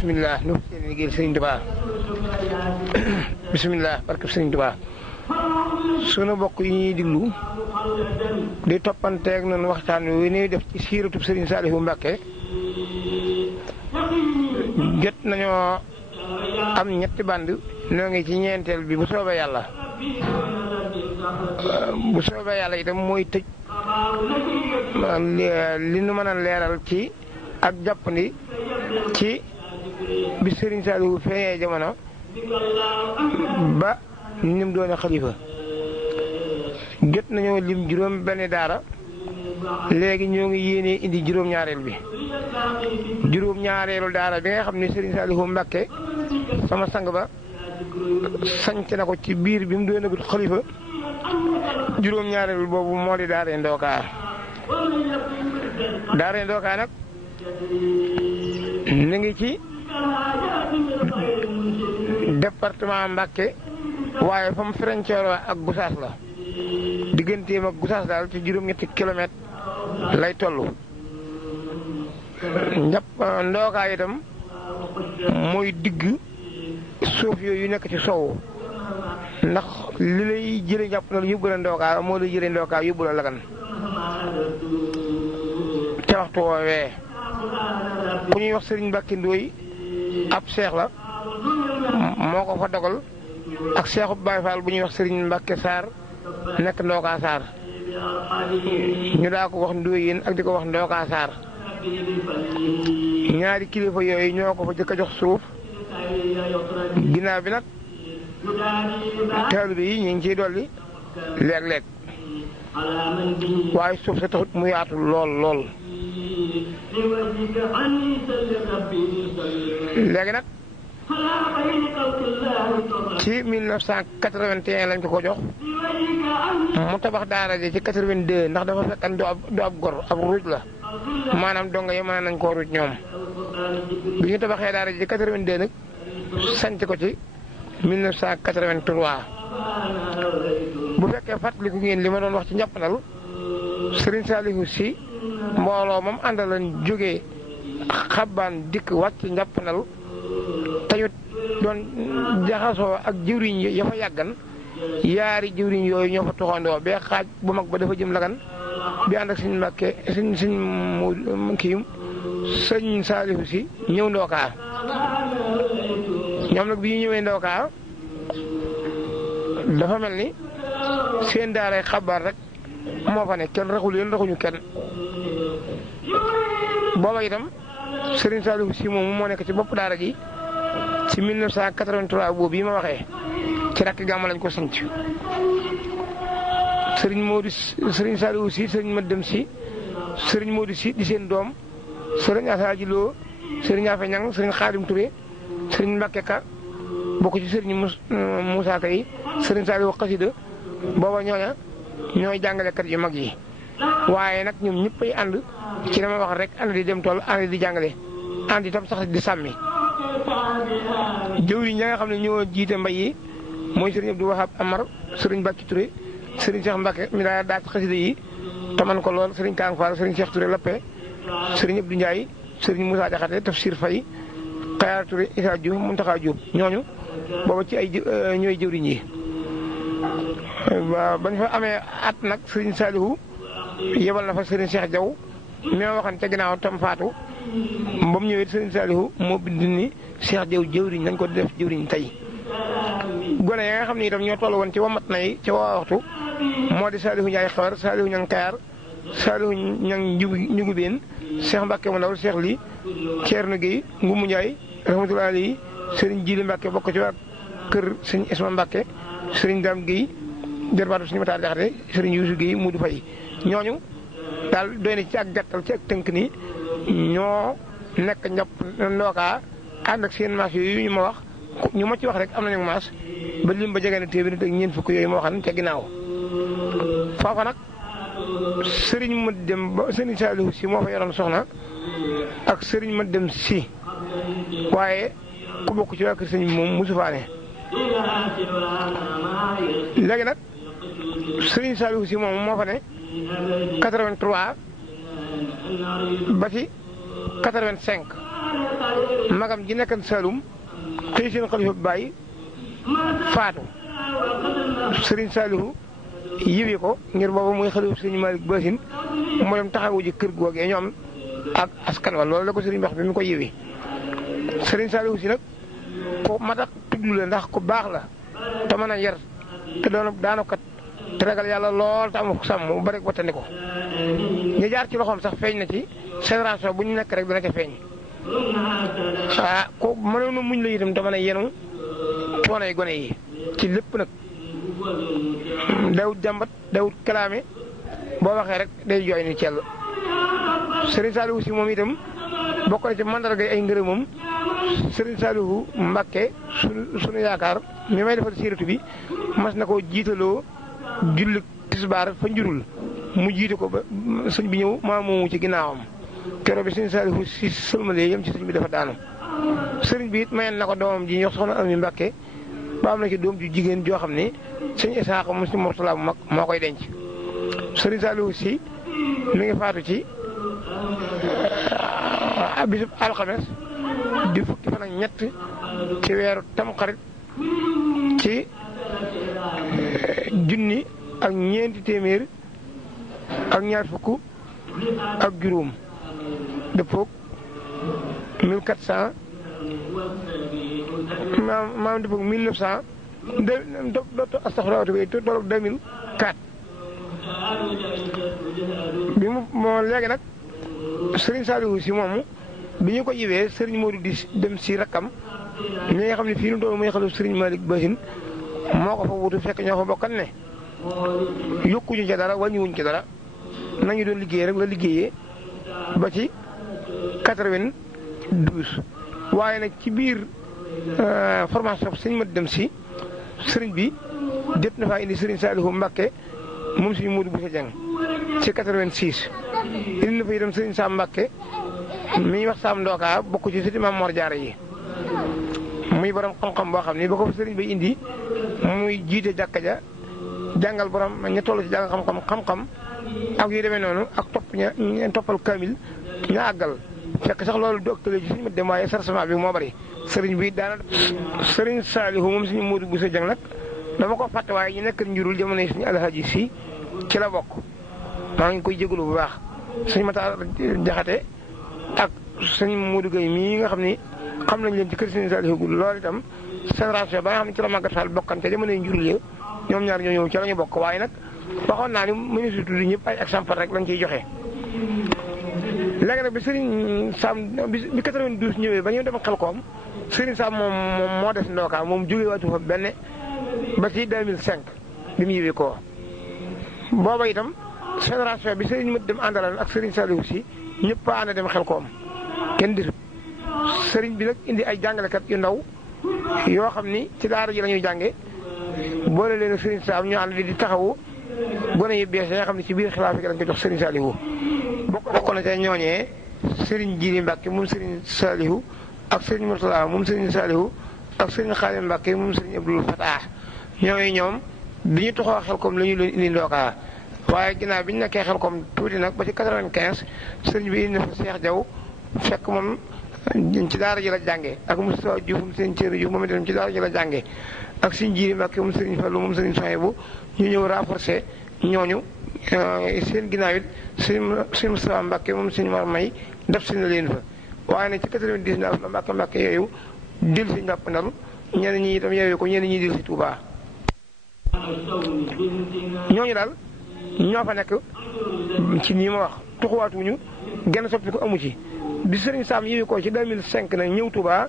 bismillah nu seen liggéeyal Sëriñ Tuubaa bismillah barke Sëriñ Tuubaa sunu bokk yi ñuy diglu di toppanteeg noonu waxtaan wi ñuy def ci siiratub Sëriñ Saalihu Mbàkke jot nañoo am ñetti band noo ngi ci ñeenteel bi bu soobee yàlla itam mooy tëj li nu mën a leeral ci ak jàppandi ci bi Sëriñ Saalihu feeñee jamono ba ni mu doon xalifa jot nañoo lim juróom benn daara léegi ñoo ngi yéenee indi juróom-ñaareel bi juróom-ñaareelu daara bi nga xam ne Sëriñ Saalihu Mbàkke sama sang ba sanc na ko ci biir bi mu doon agut xalifa juróom-ñaareelu boobu moo di daara Ndookaa daara Ndookaa nag ni ngi ci département Mbàkke waaye fa mu frontière ak Gusaas la digganteem ak Gusaas daal ci juróom-ñetti kilomètre lay toll. Ndookaa itam mooy digg suuf yooyu nekk ci sowu ndax li lay jëlee jàpp na yóbbu la Ndookaa moo lay jëlee Ndookaa yóbbu la Lagan te waxtu woowee ku ñuy wax Sëriñ Mbàkke Ndooy ab seex la moo ko fa dogal ak seexu Baay Faal bu ñuy wax Sëriñ Mbàkke Saar nekk Ndookaa Saar ñu daa ko wax Ndooyeen ak di ko wax Ndookaa Saar ñaari kilifa yooyu ñoo ko fa jëkk a jox suuf ginnaaw bi nag taalibe yi ñu ngi ciy dolli léeg-léeg waaye suuf sa taxut mu yaatu lool léegi nag ci 1981 lañ ko jox mu tabax daara ji ci 82 ndax dafa fekkan du ab gor ab ruuj la maanaam donga yi mën nañ koo ruuj ñoom bi ñu tabaxee daara ji ci 82 nag sanc ko ci 1983 bu fekkee fàttaliku ngeen li ma doon wax ci njàppandal Sëriñ Saalihu si mbooloo moom àndalan jógee xabbaan dikk wàcc njàppandal te doon jaxasoo ak jëwriñ ya fa yàggan yaari jëwriñ yooyu ñoo fa toxandoo bee xaaj bu mag ba dafa jëm Lagan bi ànd ak Sëriñ Mbàkke Sëriñ Saalihu si ñëw Ndookaa ñoom nag bi ñu ñëwee Ndookaa dafa mel ni seen daaray xabaar rek moo fa ne kenn raxul leen raxuñu kenn booba itam Sëriñ Saalihu si moomu moo nekk ci bopp daara ji ci 1983 boobu yi ma waxee ci rakk gàmmu lañ ko sanc Sëriñ Saalihu si Sëriñ Madem si Sëriñ Moodu si di seen doom Sëriñ Asaaji Lo Sëriñ Afe Ñang Sëriñ Xaadim Ture Sëriñ Mbàkke Ka bokk ci Sëriñ Muusaa Ka yi Sëriñ Saalihu xasida booba ñooña ñooy jàngalekat yu mag yi waaye nag ñoom ñëpp ay ànd ci dama wax rek ànd di dem tool ànd di jàngale ànd itam sax di sàmmi jëwriñ ña nga xam ne ñoo jiite mbay yi mooy Sëriñ Abdou Wahab Amar Sëriñ Bàkki Ture Sëriñ Cheikh Mbàkke mi daa daat xasida yi taman ko lool Sëriñ Kaang Fall Sëriñ Cheikh Ture Lappe Sëriñ Abdou Ndiaye Sëriñ Moussa Jaxate Tafsir Fay Xayaar Ture Isaa Diouf Muntaxa Diouf ñooñu booba ci ay ñooy jëwriñ yi bañ fa amee at nag Sëriñ Saalihu yebal na fa Sëriñ Cheikh Jaw mi ma waxan ca ginnaaw tam faatu ba mu ñëwee Sëriñ Saalihu moo bind ni Cheikh Jaw jëwriñ nañ ko def jëwriñ tey gone ya nga xam ne itam ñoo toll woon ci wamat na yi ci waa waxtu moo di Saalihu Njaay Xewar Saalihu Ñang Kayaar Saalihu Ñang Njugu Been Cheikh Mbàkke mu ndaw Cheikh Li Ceerno Géy Ngumu Njaay rahmatullahi alayhi Sëriñ Jili Mbàkke bokk ci waa kër Sëriñ Isma Mbàkke Sëriñ Daam Géy jërbaatu Sëriñ Mataar Jaxate Sëriñ Yuusu Géy Mudu Fay ñooñu daal doy na ci ak gàttal ci ak tënk ni ñoo nekk Ndookaa ànd ak seen maas yooyu ñu ma wax ñu ma ci wax rek am nañu maas ba lim ba jege na téeméer ak ñeent fukk yooyu ma waxan ca ginnaaw foofa nag Sëriñ Madem ba Sëriñ Saalihu si moo fa yoroon soxna ak Sëriñ Madem si waaye ku bokk ci waa kër sëñ moom musu faane léegi nag Sëriñ Saalihu si moom moo fa ne 83 ba ci 85 magam ji nekkan Saalum tey seen xalifa bàyyi faatu Serigne Saliou yiwi ko ngir boobu muy xalifa Serigne Malick Bassine mu dem taxawu ji kër googee ñoom ak askan wa loolu la ko Serigne wax bi mu ko yiwi Serigne Saliou si nag ko mat a tudd la ndax ku baax la te mën a yar te doon daanokat te ragal yàlla lool te am sàmm bu bari wattandi ko ñu jaar ci loxoom sax feeñ na ci génération bu ñu nekk rek dana ca feeñ ko mënoon na muñ la itam te mën a yenu coonay gone yi ci lépp nag dawut jàmbat dawut kalaame boo waxee rek day jooy ni cell Serigne Saliou si moom itam bokk na ci mandarga ay ngërëmam Serigne Saliou Mbacké sunu yaakaar mi may defal siiratu bi mas na koo jiitaloo julli tisbaar fa njurul mu jiite ko ba sëñ bi ñëw maa moomu ci ginnaawam keroog bi Serigne Saliou si sëlmalee yem ci sëñ bi dafa daanu sëriñ bi it mayen na ko doomam ji ñox soxna Ami Mbacké ba am na ci doom ju jigéen joo xam ne sëñ Isaaxa mu si Murtala bu mag moo koy denc Serigne Saliou si mi ngi faatu ci bisub alxames di fukki fan ak ñett ci weeru tamxarit ci junni ak ñeenti téeméer ak ñaar fukk ak juróom dëppoog 1400 maam dëppoog 1900 astaxfirullah tolloog 2004 bi mu moo léegi nag Serigne Saliou si moomu bi ñu ko yiwee Serigne Modou di dem si rakkam ñi nga xam ne fii nu doon muy xalifa Serigne Malick Bassine moo ko fa wutu fekk ñoo fa bokkan ne yokkuñu ca dara wàññiwuñ ci dara nañu doon liggéey rek la liggéeyee ba ci 92 waaye nag ci biir formation sëñ ma dem si sëriñ bi jot na faa indi Serigne Saliou Mbacké moom suñu Modou Bousso Dieng ci 86 indi na fa itam Serigne Sam Mbacké mi ñuy wax Sam Ndoka bokk ci sëti Maam Mor Jaara yi muy borom xam-xam boo xam ni ba ko fa sëriñ bay indi muy jiite jàkka ja jàngal borom ña toll ci jàng xam-xam ak yu demee noonu ak toppal kaamil ña àggal fekk sax loolu du ëktale ci suñu mat dem waaye sarcement bi moo bari sëriñ bi daana Serigne Saliou moom suñu Modou Bousso Dieng nag dama ko fàtte waaye ñu nekk njurul jamono yi suñu alhaji si ci la bokk maa ngi koy jégalu bu baax suñu Matar Jaxate ak sëñ Modou Gueye mii nga xam ni xam nañ leen ci kër Serigne Saliou loolu itam génération ba nga xam ne ci la Maguette Fall bokkan te jamono yi njurul yi ñoom ñaar ñoo ñëw ci la ñu bokk waaye nag waxoon naa ni ministre tudd ñëpp ay exemple rek lañ ciy joxe. léegi nag bi Serigne Sam bi 92 ñëwee ba ñu dem Xelkom Serigne Sam moom moo des Ndoka moom jógee waatu fa benn ba ci 2005 bi mu yëwee ko booba itam génération bi Serigne Mat dem àndalaan ak Serigne Saliou si ñëpp a ànd dem Xelkom kenn disut Serigne bi nag indi ay jàngalekat yu ndaw yoo xam ni ci daara ji la ñuy jànge boole leen ak Serigne Sam ñu ànd di taxawu gone yu bees yi nga xam ne ci biir xilaaf gi lañ ko jox Serigne Saliou bokk na ca ñooñee Serigne Djili Mbacké moom Serigne Saliou ak Serigne Murtala moom Serigne Saliou ak Serigne Khadim Mbacké moom Serigne Abdoul Fatah ñoom bi ñu toxoo Xelkom la ñu leen indi Ndoka waaye ginnaaw bi ñu nekkee Xelkom tuuti nag ba ci 95 Serigne bi indi na fa Cheikh Diaw fekk moom ci daara ji la jànge ak Moustapha Diouf moom Serigne Thierno Diouf moom itam ci daara ji la jànge ak Serigne Djili Mbacké moom Serigne Fallou moom Serigne Souhaïbou ñu ñëw renforcer ñooñu seen ginnaaw it Serigne Moustapha Mbacké moom Serigne Mar May def si na leen fa waaye nag ci 99 la Mbacké yooyu dil si njàpp ndal ñenn ñi itam yeewee ko ñenn ñi dil si Touba ñooñu daal ñoo fa nekk ci nii ma wax tuxuwaatuñu genn soppi ko amu ci bi Serigne Sam yeewee ko ci 2005 nag ñëw Touba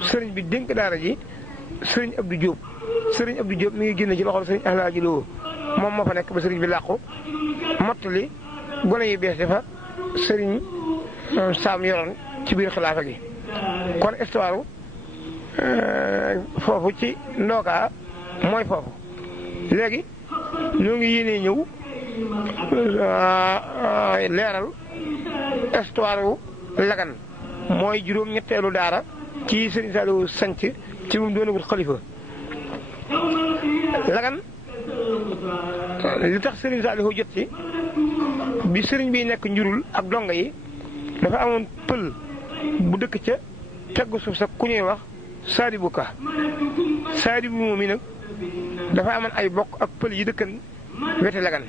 Serigne bi dénk daara ji Serigne Abdou Diop Serigne Abdou Diop mi ngi génn ci loxol Serigne Alhaji Lo moom moo fa nekk ba Serigne bi làqu mottali gone yi bees dafa Serigne Sam yoroon ci biir xilaafa gi kon histoire foofu ci Ndoka mooy foofu léegi ñoo ngi yéenee ñëw leeral histoire Lagan mooy juróom-ñetteelu daara ci Serigne Saliou sanc ci mu doonagul xalifa Lagan li tax Serigne Saliou jot ci bi Serigne bi nekk njurul ak donga yi dafa amoon pël bu dëkk ca teggu suuf sax ku ñuy wax Sadibou Ka. Sadibou moom mi nag dafa amoon ay bokk ak pël yi dëkkan wete Lagan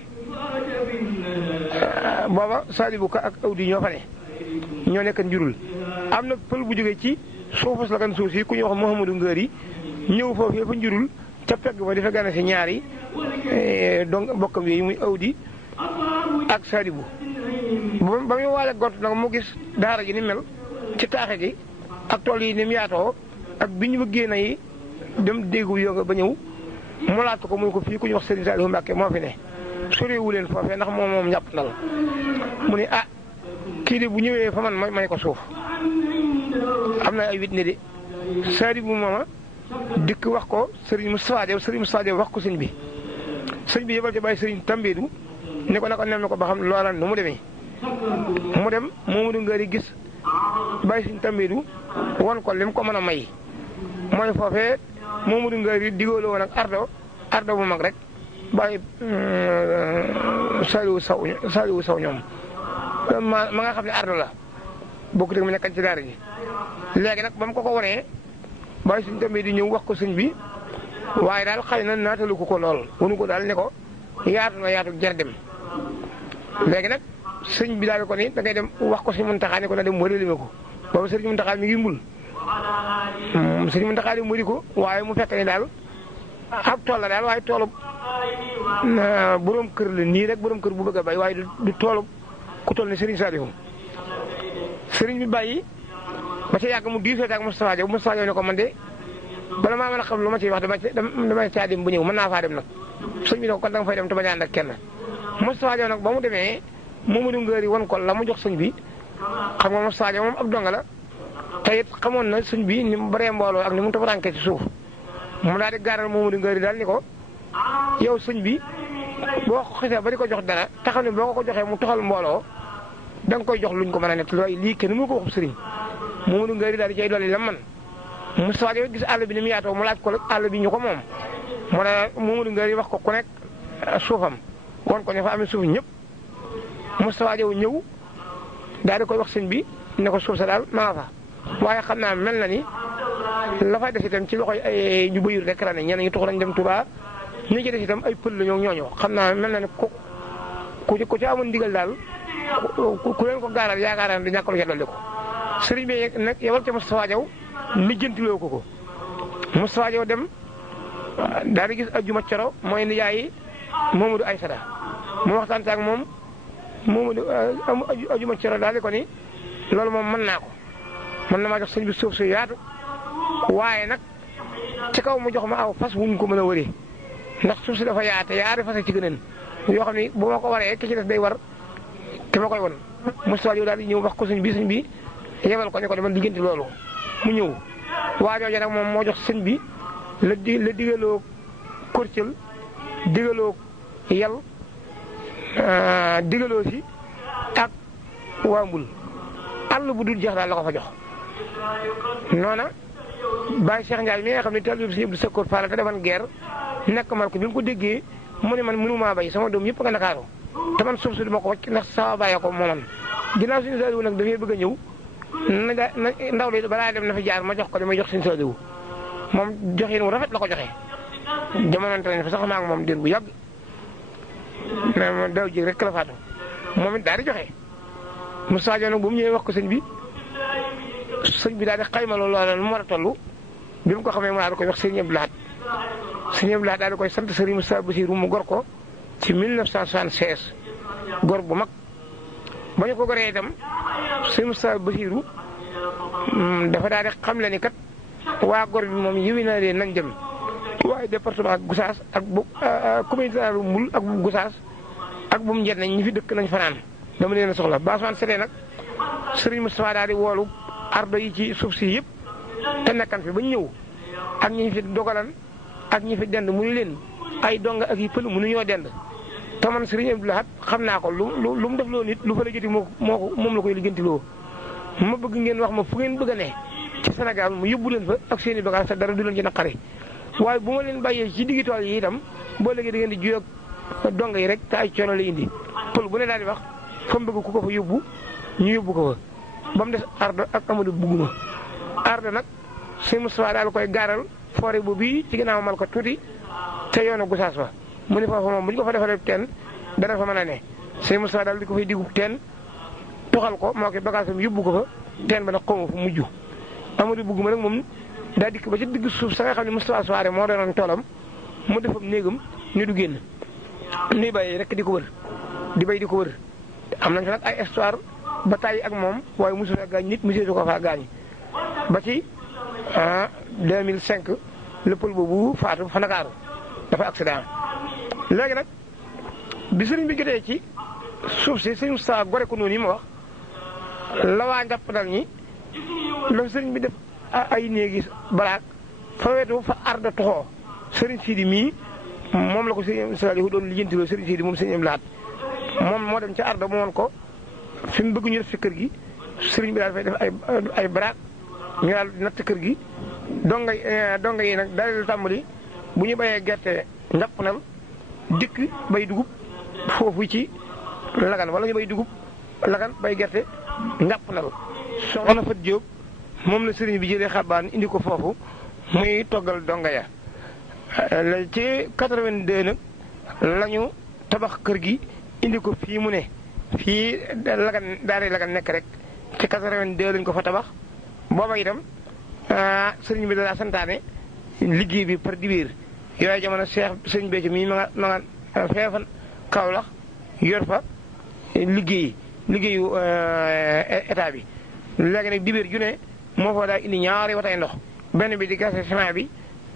booba Sadibou Ka ak Awdi ñoo fa ne ñoo nekkan njurul am na pël bu jógee ci suufus Lagan suuf si ku ñuy wax Mouhamadou Ngër yi ñëw foofu fa njurul ca pegg ba dafa gane si ñaari donc bokkam yooyu muy Awdi ak Sadibou ba muy waale gont nag mu gis daara ji ni mel ci taaxe gi ak tool yi ni mu yaatoo ak bi ñu bëggee na yi dem déggu yoga ba ñëw mu laaj ko muy ko fii ku ñu wax Serigne Saliou Mbacké moo fi ne soreewu leen foofee ndax moom ñàpp ndal mu ne ah kii de bu ñëwee fa man may ko suuf am na ay wit ne de Sadibou mooma dikk wax ko Serigne Moustapha Diaw wax ko sëñ bi yebal ci bàyyi Serigne Tambédou ne ko naka nem ko ba xam loola nu mu demee mu dem Momadou Ngari gis bàyyi Serigne Tambédou won ko lim ko mën a may mooy foofee Momadou Ngari digaloo woon ak ardo bu mag rek bàyyi Saliou Sow ñoom ma nga xam ne ardo la bokku dëgg mu nekkan ci daara ji léegi nag ba mu ko wonee bàyyi Serigne Tambédou ñëw wax ko sëñ bi waaye daal xëy na naatalu ko lool wonu ko daal ne ko yaatu na yaatu jar dem léegi nag sëñ bi daal ko ni da ngay dem wax ko sëñ Muntaxa ne ko na dem wërali ma ko boobu sëñ Muntaxa mi ngi mbul sëñ Muntaxa di mëri ko waaye mu fekk ni daal ab tool la daal waaye toolu borom kër la nii rek borom kër bu bëgg a bay waaye du toolu ku toll ni Serigne Saliou sëriñ bi bàyyi ba ca yàgg mu diisoo ak Moustapha Diaw ne ko man de bala maa mën a xam lu ma ciy wax dama caa dem bu ñëw mën naa faa dem nag sëñ bi ne ko kon da nga fay dem te bañ a ànd ak kenn Moustapha Diaw nag ba mu demee Momadou Ngari won ko la mu jox sëñ bi xam nga Moustapha Diaw moom ab donga la te it xamoon na sëñ bi ni mu bëree mbooloo ak ni mu tafarankee ci suuf mu daal di gaaral Momadou Ngari daal ni ko yow sëñ bi boo ko xisee ba di ko jox dara te xam ne boo ko joxee mu toxal mbooloo da nga koy jox luñ ko mën a nekk looy lii kenn mu ko waxub sëriñ Momadou Ngari daal di cay dolli la man Moustapha Diaw gis àll bi ni mu yaatoo mu laaj ko àll bi ñu ko moom mu ne Momadou Ngari wax ko ku nekk suufam won ko ne fa amee suuf ñëpp Moustapha Diaw ñëw daal di koy wax sëñ bi ne ko suuf sa daal maa fa waaye xam naa mel na ni la fay des itam ci loxoy ay ñu bëyul rek la ne ñenn ñi tux lañ dem Touba ñi ci des itam ay pël la ñooñu xam naa mel na ni ku ci amoon ndigal daal ku leen ko gaaral yaakaar naa du ñàkk lu ca dolli ko sëriñ bi nag yebal ca Moustapha Diaw lijjantiloo ko Moustapha Diaw dem daal di gis ajuma coro mooy nijaay Momadou Aysata mu waxtaan ak moom Momadou ajuma coro daal di ko ni loolu moom mën naa ko mën na maa jox sëñ bi suuf su yaatu waaye nag ci kaw mu jox ma aw fas wuñ ko mën a wëree ndax suuf si dafa yaate yaari fas ci gënën yoo xam ni bu ma ko waree ki ci des day war te ma koy won Moustapha Diaw daal di ñëw wax ko sëñ bi yebal ko ne ko dama diggante loolu mu ñëw waajooja nag moom moo jox sëñ bi la digaloo korcël digaloo yal digaloo si ak waa mbul àll bu dul jeex daal la ko fa jox noona Baye Cheikh Ndiaye mi nga xam ne taalibe bi Sëñ Abdou Sakkoor Fall te defoon guerre nekk man ko bi mu ko déggee mu ne man mënumaa bay sama doom yëpp nga Ndakaaru te man suuf si duma ko wacc ndax sama bàyyee ko mooman ginnaaw Sëñ Saliou nag dafay bëgg a ñëw na ndaw li balaa dem na fi jaar ma jox ko damay jox Sëñ Saliou moom joxin wu rafet la ko joxe jamonante nañ fa sax maa ngi moom dér bu yàgg mais moom daaw jéeg rek la faatu moom it daal di joxe Moustapha Diaw nag bu mu ñëwee wax ko sëñ bi daal di xayma loolu mu war a toll bi mu ko xamee mu daal di koy wax sëñ Abdou Lahad daal di koy sant sëriñ Moustapha Bassirou mu gor ko ci 1976 gor bu mag ba ñu ko goree itam sëriñ Moustapha Bassirou dafa daal di xam le ni kat waa gor bi moom yiwi na leen nañ dem waaye département Gossas ak bu communauté rurale Mbul ak bu Gossas ak bu mu njëriñ nañ ñi fi dëkk nañ fanaan dama leen a soxla basman setee nag sëriñ Moustapha daal di woolu ardo yi ci suuf si yëpp te nekkan fi ba ñëw ak ñi fi dogalan ak ñi fi dend mu ni leen ay donga ak yi pël mënuñoo dend te man sëriñ Abdou Lahad xam naa ko lu mu def loo nit lu fa la joti moom la koy lijjantiloo ma bëgg ngeen wax ma fu ngeen bëgg a ne ci Sénégal mu yóbbu leen fa ak seen i bagage te dara du leen ci naqari waaye bu ma leen bàyyee ci diggi tool yi itam boo léegi da ngeen di juyoo ak donga yi rek te ay coono la indi pël bu ne daal di wax fa mu bëgg ku ko fa yóbbu ñu yóbbu ko fa ba mu des ardo ak Amadou bugguma arda nag sëñ Moustapha daal koy gaaral forêt bu bii ci ginnaaw mal ko tuuti te yoonu Gosaas fa mu ne foofu moom bu ñu ko fa defalee teen dana fa mën a ne sëñ Moustapha daal di ko fay digub teen toxal ko moo ko bagaasam yóbbu ko fa teen ba nag xaw ma fu mujj Amadou bugg ma nag moom daa dikk ba ci digg suuf sa nga xam ne Moustapha Souare moo doonoon toolam mu defam néegam ni du génn nuy bàyyi rek di ko wër di bay di ko wër am nañ fa nag ay histoire ba tàyyi ak moom waaye mosu fa gaañ nit monsieur su ko faa gaañ ba ci 2005 le pël boobu faatu fa Ndakaaru dafa accident. léegi nag bi sëriñ bi jotee ci suuf si sëriñ Moustapha gore ko noonu yi ma wax la waa njàppandal ñi la sëriñ bi def ay néegi baraak fa wetu fa arda toxoo sëriñ Sidi mii moom la ko sëriñ Saliou doon lijjantiloo sëriñ Sidi moom sëriñ am laat moom moo dem ca arda mu woon ko fi mu bëgg ñu def ci kër gi sëriñ bi daal fay def ay baraak ñu daal natt kër gi donga yi nag daal tàmbali bu ñu bayee gerte njàppandal dikk bay dugub foofu ci lagan wala ñu bay dugub lagan bay gerte njàppandal soxna Fat Jóob moom la sëriñ bi jëlee xabaan indi ko foofu muy toggal donga ya ci 82 nag la ñu tabax kër gi indi ko fii mu ne fii lagan daanay lagan nekk rek ci 82 lañ ko fa tabax booba itam sëriñ bi daa santaane liggéey bi par dibeer yooyu jamono sëriñ Béthio mii ma nga feefan Kaolack yor fa liggéeyu état bi léegi nag dibeer ju ne moo fa daa indi ñaari watay ndox benn bi di gase ciment bi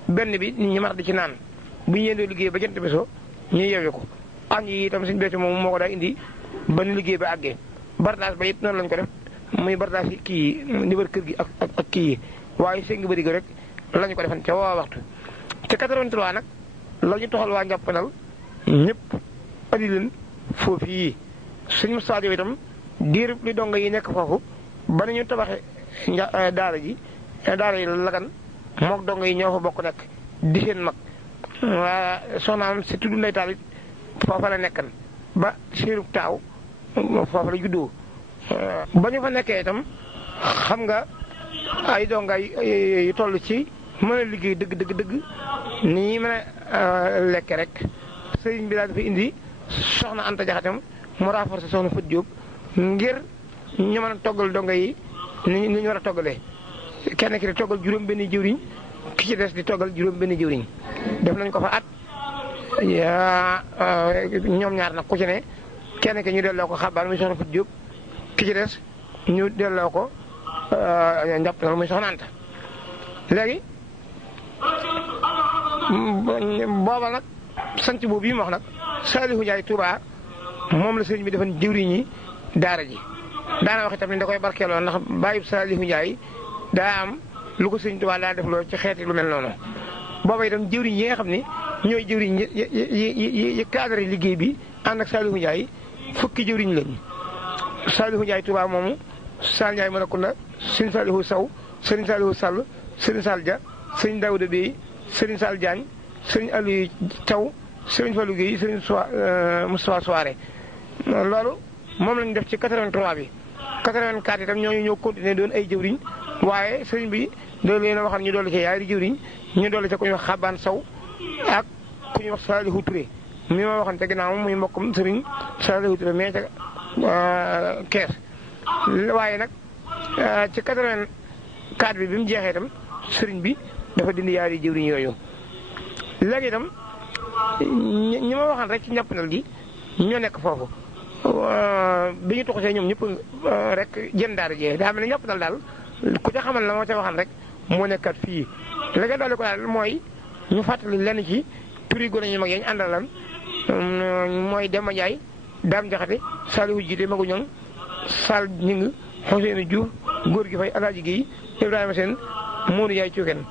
benn bi nit ñi mar di ci naan bu ñu yendoo liggéey ba jant bi so ñu yeewee ko añ yi itam sëriñ Béthio moom moo ko daa indi ba nu liggéey ba àggee bardaas ba it noonu lañ ko def muy bardaas yi kii ni wër kër gi ak kii yi waaye sëñ gi bëri ko rek lañu ko defan ca waa waxtu te 83 nag la ñu toxal waa njàppandal ñëpp andi leen foofu yii sëñ Moustapha Diop itam diir li donga yi nekk foofu ba nañu tabaxe daara yi lagan mook donga yi ñoo fa bokk nekk di seen mag waa soxnaam si tudd Ndey Taal it foofa la nekkan ba séerub taaw foofa la juddoo ba ñu fa nekkee itam xam nga ay donga yu toll ci mën a liggéey dëgg ni mën a lekke rek sëriñ bi daal dafa indi soxna Anta Jaxatem mu renforcer soxna Fat Jóob ngir ñu mën a toggal donga yi ni ñu war a toggalee kenn ki di toggal juróom benn jëwriñ ki ci des di toggal juróom benn jëwriñ def nañ ko fa at ñoom ñaar nag ku ci ne kenn ki ñu delloo ko xabaan muy soxna Fat Jóob ki ci des ñu delloo ko njàpp na muy soxna Anta léegi booba nag sant boobu yi mu wax nag Saliou Ndiaye Touba moom la sëriñ bi defoon jëwriñ ñi daara ji daana wax itam ne da koy barkeeloo ndax bàyyib Saliou Ndiaye daa am lu ko sëriñ Touba daa def loo ci xeeti lu mel noonu booba itam jëwriñ yi nga xam ne ñooy jëwriñ yi cadre liggéey bi ànd ak Saliou Ndiaye fukki jëwriñ lañ Saliou Ndiaye Touba moomu Sall Ndiaye Marakunda sëriñ Saliou Sow sëriñ Saliou Sall sëriñ Sall Dia sëriñ Daouda Bey sëriñ Sall Diagne sëriñ Aliou Thiaw sëriñ Fallou Guèye sëriñ Moustapha Souare loolu moom lañu def ci 83 bi 84 itam ñooñu ñoo continué doon ay jëwriñ waaye sëriñ bi da leen a waxal ñu dolli ci yaari jëwriñ ñu dolli ca ku ñuy wax Xabaan Sow ak ku ñuy wax Saliou Touré mi ma waxoon ca ginnaaw muy mbokkum sëriñ Saliou Touré mais ca kees waaye nag ci 84 bi mu jeexee itam sëriñ bi dafa dindi yaari jëwriñ yooyu léegi itam ñi ma waxal rek ci njàppandal gi ñoo nekk foofu bi ñu toxasee ñoom ñëpp rek jën daara jee daa mel ne njàppandal daal ku ca xamal la moo ca waxal rek moo nekkat fii léegi daal ko daal mooy ñu fàttali lenn ci turi gone ñu mag yañ àndalan mooy Demba Ndiaye Dame Jaxate Saliou Jiite Magu Ñang Sall Ñing Ousseynou Diouf góor gi fay Alaaji Guèye Ibrahima Sène Modou Yaay Cuukeen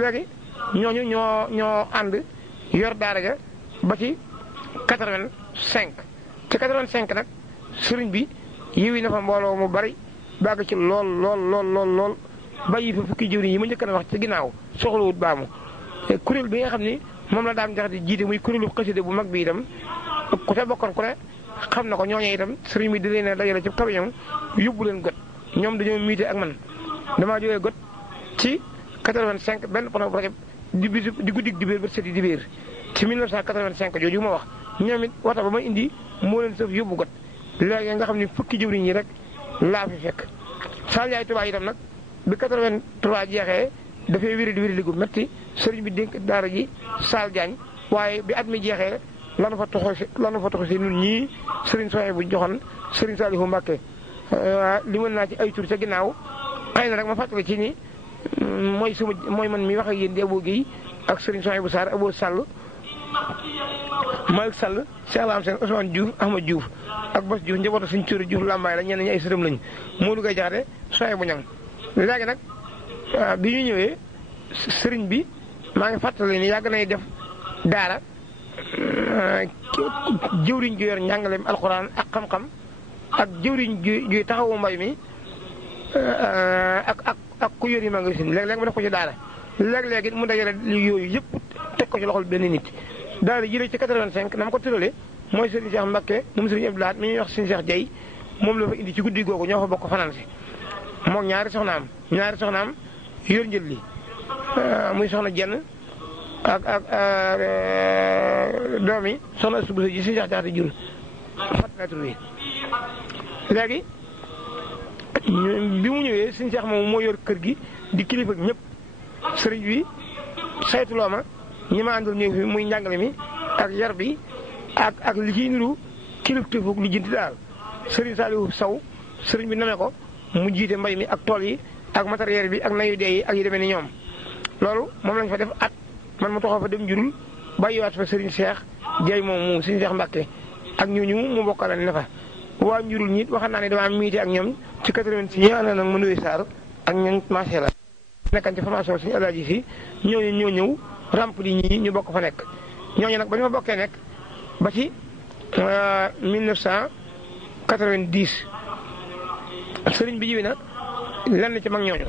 léegi ñooñu ñoo ànd yor daara ja ba ci 85 te 85 nag sëriñ bi yiwi na fa mbooloo mu bari bàgg ci lool bàyyi fa fukki jëwriñ yi ma njëkk a wax ci ginnaaw soxlawut baamu kuréel bi nga xam ni moom la Dame Jaxate jiite muy kuréelu xasida bu mag bi itam ku ca bokkoon ku ne xam na ko ñooñu itam sëriñ bi di leen a dajale ci kaw ñoom yóbbu leen got ñoom dañoo miite ak man damaa jógee got ci 85 benn pano bu rajab di guddig di biir ba sëti di biir ci 1985 jooju ma wax ñoom it waxta ba ma indi moo leen sëf yóbbu got léegi nga xam ne fukki jëwriñ yi rek laa fi fekk Sall Ndiaye Touba itam nag bi 83 jeexee dafay wéri gu metti sëriñ bi dénk daara ji Sall Diagne waaye bi at mi jeexee lanu fa toxo si nun ñii sëriñ Soye bu joxoon sëriñ Saliou Mbacké li mën naa ci ay tur ca ginnaaw xëy na rek ma fàttali ci ni mooy man mi wax ak yéen di Abou Guèye ak sëriñ Soye bu Sarr Abou Sall Malick Sall Cheikh Lam Sène Ousmane Diouf Ahmad Diouf ak Bos Diouf njabootu suñu Cuuri Diouf Lambaay la ñenn ñi ay sërëm lañu Modou Gueye Jaxate Soye bu ñang léegi nag bi ñu ñëwee sëriñ bi maa ngi fàttali ni yàgg nay def daara jëwriñ ju yor njàngaleem alxuraan ak xam-xam ak jëwriñ juy taxawu mbay mi ak ku yor yi magasin léeg-léeg mu def ko ci daara léeg-léeg it mu dajale yooyu yëpp teg ko ci loxol benn nit daara jëlee ci 85 na ma ko tëralee mooy Serigne Cheikh Mbacké moom Serigne Abdou Lahad mi ñuy wax Serigne Cheikh Dieye moom la fa indi ci guddi googu ñoo fa bokk fanaan si moom ñaari soxnaam yor njël li muy soxna jenn ak doom yi soxna subu ji Serigne Cheikh Jaxate jur fatnatur bi léegi bi mu ñëwee Serigne Cheikh moom moo yor kër gi di kilifa ak ñëpp sëriñ bi saytuloo ma ñi ma àndal ñëw fi muy njàngale mi ak yar bi ak li ciy niru kilifteefu li jënti daal sëriñ Saliou Sow sëriñ bi namee ko mu jiite mbay mi ak tool yi ak matériel bi ak nayu dee yi ak yi demee ni ñoom loolu moom lañ fa def at man ma toxoo fa dem jurul bàyyiwaat fa sëriñ Cheikh Dieye moom sëriñ Cheikh Mbacké ak ñooñu mu bokkal ne fa waa njurul ñi waxam naa ne dama am miite ak ñoom ci 86 ñi ànd nag Manoy Sarr ak ñoom marché la nekkan ci formation suñu alaaji si ñooñu ñoo ñëw rempli ñii ñu bokk fa nekk ñooñu nag ba ñu fa bokkee nekk ba ci 1990 sëriñ bi jiwi na lenn ci mag ñooñu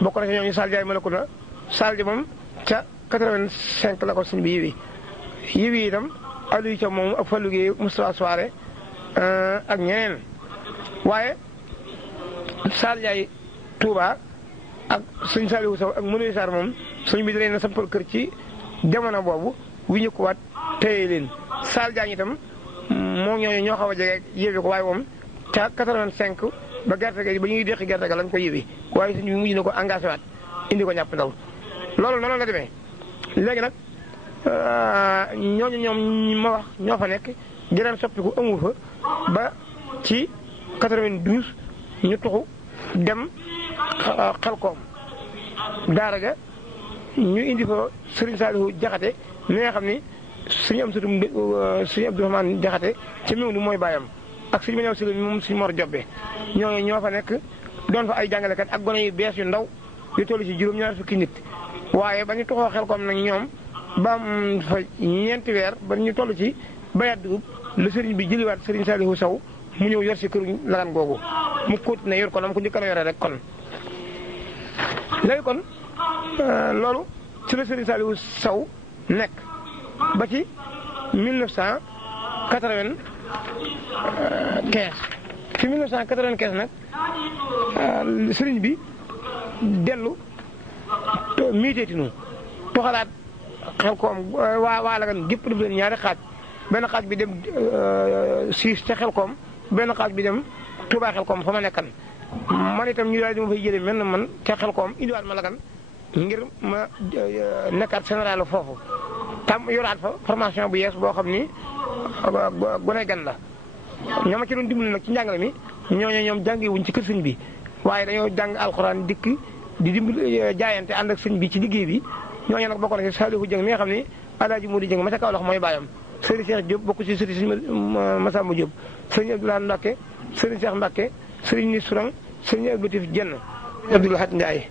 bokk na ci ñooñu Sall Diaye Malakounda Sall di moom ca 85 la ko sëriñ bi yiwi itam Aliou Thiaw moom ak Fallou Guèye Moustapha Soare ak ñeneen waaye Sall Diaye Touba ak sëñ Saliou Sow ak Manoy Sarr moom sëñ bi da leen a sampal kër ci jamono boobu wu ñu ko waat téye leen Sall Diagne itam moo ñooñu ñoo xaw a jege yébi ko waaye moom ca 85 ba gerte gi ba ñuy deqi gerte ga lañ ko yébi waaye sëñ bi mujj na ko engagé waat indi ko ñàpp ndaw loolu noonu la demee léegi nag ñooñu ñoom ma wax ñoo fa nekk geneen soppiku amu fa ba ci 92 ñu tuxu dem Xelkom daara ga ñu indi fa Serigne Saliou Jaxate mi nga xam ni suñu am sutum suñu Abdourahmane Jaxate ca mew ni mooy bàyyam ak suñu ma ñëw si moom suñu Mor Jobbe ñoo fa nekk doon fa ay jàngalekat ak gone yu bees yu ndaw yu toll ci juróom-ñaar fukki nit waaye ba ñu tuxoo Xelkom nag ñoom ba am fa ñeenti weer ba ñu toll ci bayaat dugub la Serigne bi jëliwaat Serigne Saliou Sow mu ñëw yor si këru lagan googu mu continué yor ko nam ko njëkk a yore rek kon léegi kon loolu ci la Serigne Saliou Sow nekk ba ci 1995 ci 1995 nag Serigne bi dellu miiteetinu toxalaat Xelkom waa lagan gépp def leen ñaari xaaj benn xaaj bi dem siis ca Xelkom benn xaaj bi dem Touba Xelkom fa ma nekkan man itam ñu daal di ma fay jëlee mel na man ca Xelkom indiwaat ma lagan ngir ma nekkaat général foofu tam yoraat fa formation bu yees boo xam ni gone gan la ñoo ma ci doon dimbali nag ci njàngale mi ñoom jàngi wuñ ci kër sëñ bi waaye dañoo jàng alxuraan dikk di dimbali jaayante ànd ak sëñ bi ci liggéey bi ñooñu nag bokk na ci Saliou Dieng mi nga xam ni Alaaji Modou Dieng ma ca Kaolack mooy baayam Serigne Cheikh Diop bokk ci Serigne Massamba Diop Serigne Abdoulaye Mbacké Serigne Cheikh Mbacké Serigne Nissourang Serigne Abdoulatif Dieng Abdou Lahad Ndiaye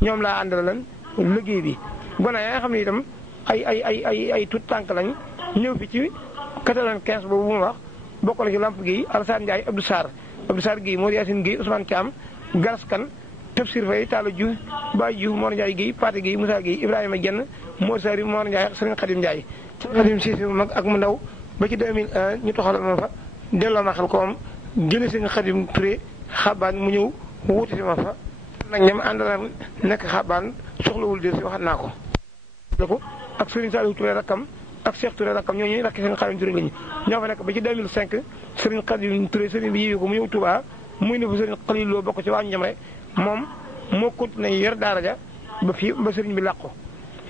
ñoom laa àndal lan liggéey bi gone yaa nga xam ne itam ay tout tànk lañ ñëw fi ci 95 boobu mu wax bokk na ci Lamp Guèye Alassane Ndiaye Abdou Sarr Guèye Mor Yacine Guèye Ousmane Thiam Garas Kan Tafsir Faye Talla Diouf Baye Diouf Mor Ndiaye Guèye Paté Guèye Moussa Guèye Ibrahima Dieng Mor Sari Mor Ndiaye ak Serigne Khadim Ndiaye Khadim Cissé mu mag ak mu ndaw ba ci 2001 ñu toxal ma fa delloo ma Xelkom jëlee Serigne Khadim Touré xabaan mu ñëw wuute si ma fa nag ñoom àndal nekk xabaan soxlawul de si waxat naa ko ak Serigne Saliou Touré rakkam ak Cheikh Touré rakkam ñooñu rakk Serigne Khadim Touré lañu ñoo fa nekk ba ci 2005 Serigne Khadim Touré Serigne bi yéwee ko mu ñëw Touba muy ne fa Serigne Khalil Lo bokk ci waa Njamre moom moo continué yor daara ja ba fii ba Serigne bi làqu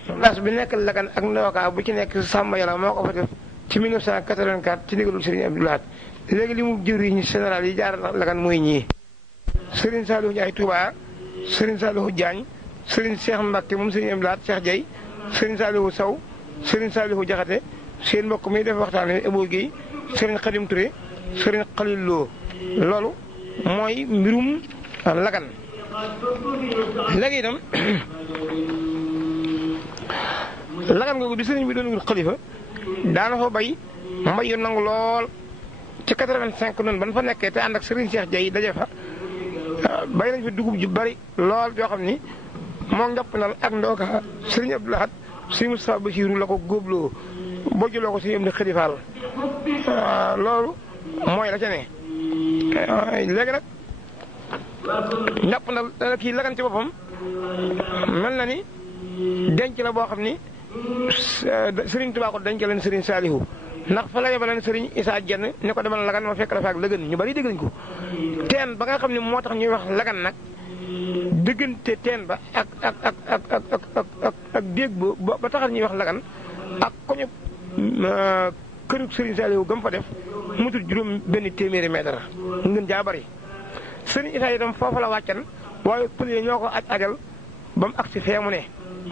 place bi nekk Lagan ak Ndoka bu ci nekk Samba Yàlla moo ko fa def ci 1984 ci ndigalul Serigne Abdou Lahad léegi li mu jëriñ général yi jaar Lagan mooy ñii Serigne Saliou Ndiaye Touba Serigne Saliou Diagne Serigne Cheikh Mbacke moom Serigne Abdou Lahad Cheikh Dieye Serigne Saliou Sow Serigne Saliou Diakhaté seen mbokk mi def waxtaan wi Ebo Guèye Serigne Khadim Touré Serigne Khalil Lo loolu mooy mbirum Lagan léegi itam Lagan googu bi Serigne bi doon wut xalifa daana fa bay mbay yu nangu lool ci 85 noonu ban fa nekkee te ànd ak Serigne Cheikh Dieye daje fa bay nañ fa dugub ju bari lool yoo xam ni moo njàpp nal ak Ndoka Serigne Abdou Lahad Serigne Moustapha Bassirou la ko góobloo bojjuloo ko Serigne Amdi Khady Fall loolu mooy la ca ne léegi nag njàpp nal kii Lagan ci boppam mel na ni denc la boo xam ni Serigne Touba ko denc leen Serigne Saliou ndax fa la yebaleen Serigne Issa Dieng ni ko demal Lagan ma fekk la fa ak lëgën ñu bari dégg nañ ko teen ba nga xam ne moo tax ñuy wax Lagan nag diggante teen ba ak déeg ba taxal ñuy wax Lagan ak koñu këru Serigne Saliou gam fa def mu tudd juróom benn téeméeri mètre ngeen jaa bari Serigne Issa itam foofa la wàccan waaye pël ñoo ko ajal ba mu agsi fee mu ne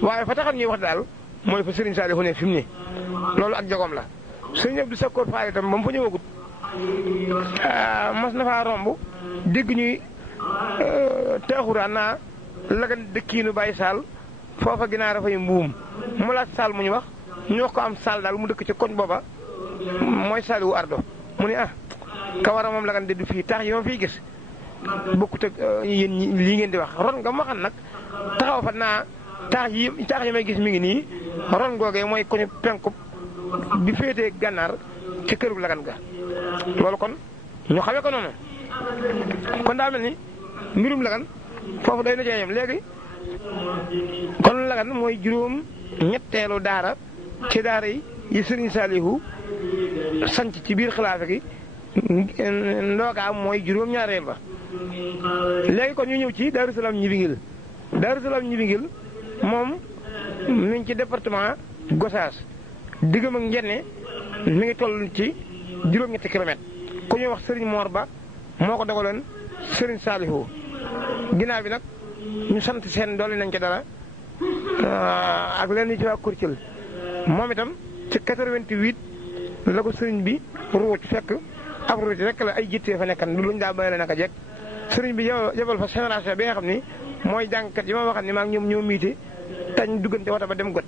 waaye fa taxal ñuy wax daal mooy fa Serigne Saliou ne fi mu ne loolu ak jogoom la Serigne Abdou Sakkoor Fall itam ba mu fa ñëwagut mas na faa romb dégg ñuy taaxuraan naa Lagan dëkkiinu Baye Sall foofa ginaar dafay mbuum mu laaj Sall mu ñu wax ko am Sall daal mu dëkk ci koñ booba mooy Saliou Ardo mu ne kawara moom Lagan de du fii taax yi ma fiy gis bokkut ak yéen lii ngeen di wax ron nga ma xam nag taxaw fa naa taax yi may gis mi ngi nii ron googee mooy koñu penku bi féetee gànnaar ci këru Lagan ga loolu kon ñu xamee ko noonu kon daa mel ni mbirum Lagan foofu day na cee yem léegi kon Lagan mooy juróom ñetteelu daara ci daara yi Serigne Saliou sanc ci biir xilaafa gi Ndoka mooy juróom ñaareel ba léegi kon ñu ñëw ci Darou Salaam Ñibingil Darou Salaam Ñibingil moom mi ngi ci département Gossas diggam ak Njenne mi ngi toll ci juróom-ñetti kilomètres ku ñuy wax Serigne Mor Ba moo ko dogaloon Serigne Saliou ginnaaw bi nag ñu sant seen doole nañ ci dara ak leen ci waa Kourcil moom itam ci 88 la ko Serigne bi ruuj fekk ab ruuj rek la ay jittee fa nekkan lu luñ daa bayale naka jekk Serigne bi yebal fa génération bi nga xam ni mooy jàngkat yi ma waxal ni maa ngi ñoom ñoo miite tañ duggante wata ba dem got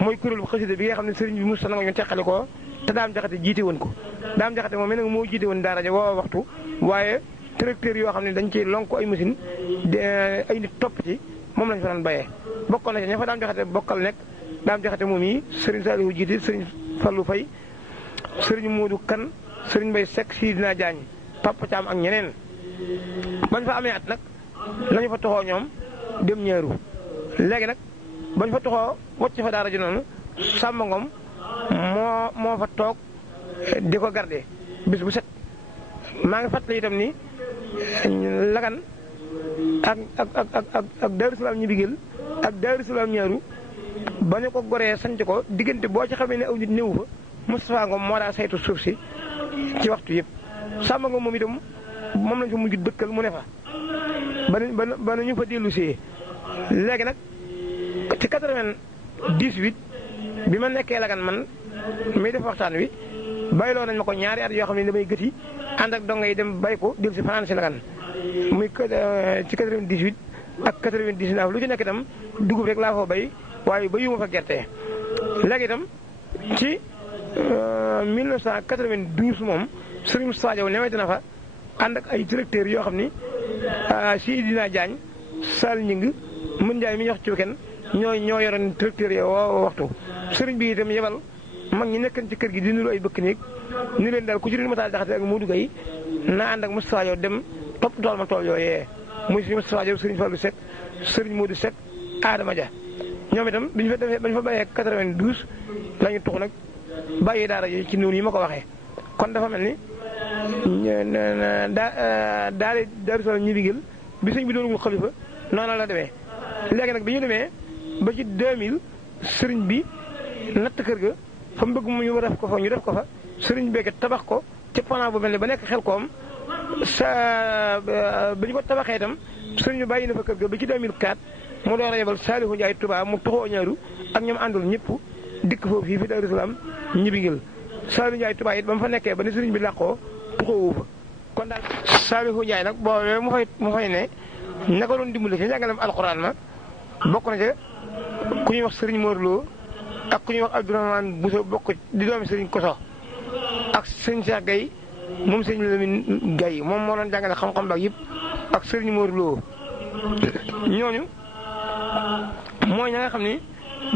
mooy kuréelu xasida bi nga xam ne Serigne bi mos na nga ñu teqali ko te Daam Jaxate jiite woon ko Daam Jaxate moom nag moo jiite woon daara ja woo waxtu waaye tracteur yoo xam ne dañ ci lonk ay machine ay nit topp ci moom lañ fa daan bayee bokkoon na ci ña fa Daam Jaxate bokkal nekk Daam Jaxate moom yi Serigne Saliou jiite Serigne Fallou Faye Serigne Modou Kane Serigne Mbaye Seck Sidina Diagne Papa Thiam ak ñeneen bañ fa amee at nag lañu fa toxoo ñoom dem ñeeru léegi nag bañ fa toxoo wacc fa daara ji noonu Samba Ngom moo fa toog di ko garde bis bu set maa ngi fàttali itam ni Lagan ak Darou Salaam Ñibigil ak Darou Salaam ñeeru ba ñu ko goree sanc ko diggante boo ci xamee ne aw nit néew fa Moustapha Ngom moo daa saytu suuf si ci waxtu yëpp Samba Ngom moom itam moom lañ fa mujj dëkkal mu ne fa ba ñu fa dellu see léegi nag ci 98 bi ma nekkee Lagan man muy def waxtaan wi bayloo nañ ma ko ñaari at yoo xam ne damay gëti ànd ak donga yi dem bay ko dellu si fanaan si Lagan muy ci 98 ak 99 lu ci nekk itam dugub rek laa fa bay waaye bayuma fa gerte léegi itam ci 1992 moom Serigne Moustapha Diaw newete na fa ànd ak ay directeurs yoo xam ni Sidina Diagne Sall Ñing mën Njaay mi ñu wax ci kenn ñoo yoroon directeurs yi woo waxtu sëriñ bi itam yebal mag ñi nekkan ci kër gi di nuru ay bëkk néeg ni leen daal ku ci leen Matar Jaxate ak Modou Gueye na ànd ak Moustapha Diaw dem topp tool ma tool yooyee muy suñu Moustapha Diaw Serigne Fallou Seck sëriñ Modou Seck Adama Dia ñoom itam bañ fa bàyyee 92 la ñu tux nag bàyyi daara yi ci noonu yi ma ko waxee kon dafa mel ni Daaru Salaam ñi bigil bi sëñ bi doonagul xalifa noonu la demee léegi nag bi ñu demee ba ci 2000 sëriñ bi natt kër ga fa mu bëgg mu ñu def ko fa ñu def ko fa sëriñ beeke tabax ko ci plan bu mel ne ba nekk xel koom ba ñu ko tabaxee itam sëriñ bi bàyyi na fa kër ga ba ci 2004 mu door a yebal Saliou Ndiaye Touba mu tuxoo ñaaru ak ñoom àndul ñëpp dikk foofu fii fi Daaru Salaam ñibigil Saliou Ndiaye Touba it ba mu fa nekkee ba ni sëriñ bi làqoo tuxoowu fa kon daal Saliou Ndiaye nag boobee mu fay ne naka doon dimbali ci njàngalem alxuraan ma bokk na ca ku ñuy wax sëriñ Mor Lo ak ku ñuy wax Abdourahmane Bousso bokk di doomi sëriñ Koso ak sëriñ Cheikh Gaye moom sëriñ Lamine Gaye moom moo doon jàngale xam-xam ba yëpp ak sëriñ Mor Lo ñooñu mooy ña nga xam ni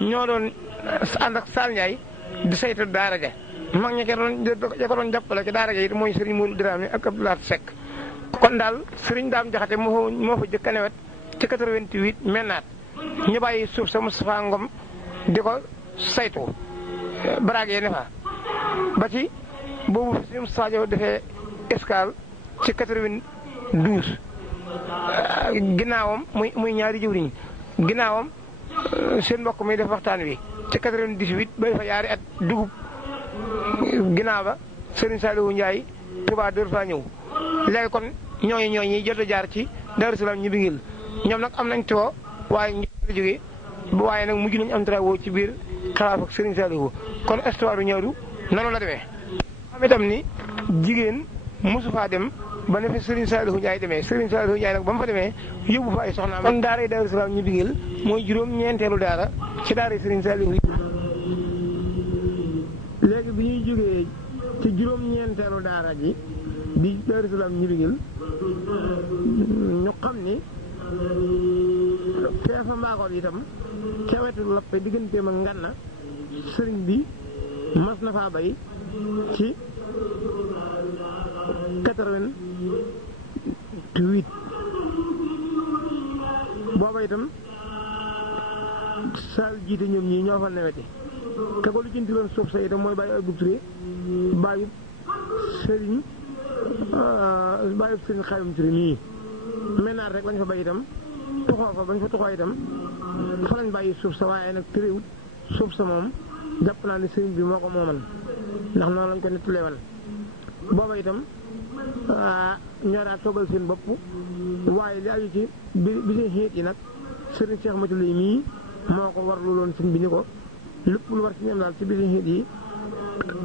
ñoo doon ànd ak Sall Ndiaye di saytu daara ja mag ña ko doon jàppale ci daara ja it mooy sëriñ Modou Dramé ak Abdoulaye Seck kon daal sëriñ Daam Jaxate moo fa jëkk a newet ci 88 mennaat ñu bàyyi suuf sa Moustapha Ngom di ko saytu baraag yi ne fa ba ci boobu si Moustapha Diaw defee escale ci 92 ginnaawam muy ñaari jëwriñ ginnaawam seen mbokk mi def waxtaan wi ci 98 bay fa yaari at dugub ginnaaw ba Serigne Saliou Ndiaye Touba door faa ñëw léegi kon ñooñu jot a jaar ci Daaru Salaam ñi bingil ñoom nag am nañ too waaye ñu la jógee waaye nag mujj nañu am travaux ci biir xalaaf ak Serigne Saliou kon histoire du ñëwdu noonu la demee. xam itam ni jigéen mosu faa dem ba ne fa Serigne Saliou Ndiaye demee Serigne Saliou Ndiaye nag ba mu fa demee yóbbu fa ay soxnaam. kon daara Daaru Salaam ñi bingil mooy juróom-ñeenteelu daara ci daara Serigne Saliou yi. léegi bi ñuy jógee ci juróom-ñeenteelu daara ji di Daaru Salaam ñi bingil ñu xam ni feefa mbaakool itam ca wetu loppe digganteem ak Nganna sëriñ bi mas na faa bay ci 88 booba itam Sall jiite ñoom ñii ñoo fa newete ka ko lu jënti loon suuf sa itam mooy bàyyi Abdou Touré bàyyub sëriñ Xayum Touré nii menaar rek lañ fa bay itam tuxoo fa bañ fa tuxoo itam fa lañ bàyyi suuf sa waaye nag tëréwut suuf sa moom jàpp naa ne sëriñ bi moo ko moomal ndax noonu lañ ko nettalee woon booba itam ñoo daa toggal seen bopp waaye li aju ci bi seen xeet yi nag sëriñ Cheikh Matulay mii moo ko war lu loon sëñ bi ni ko lépp lu war ci ñoom daal ci bi seen xeet yi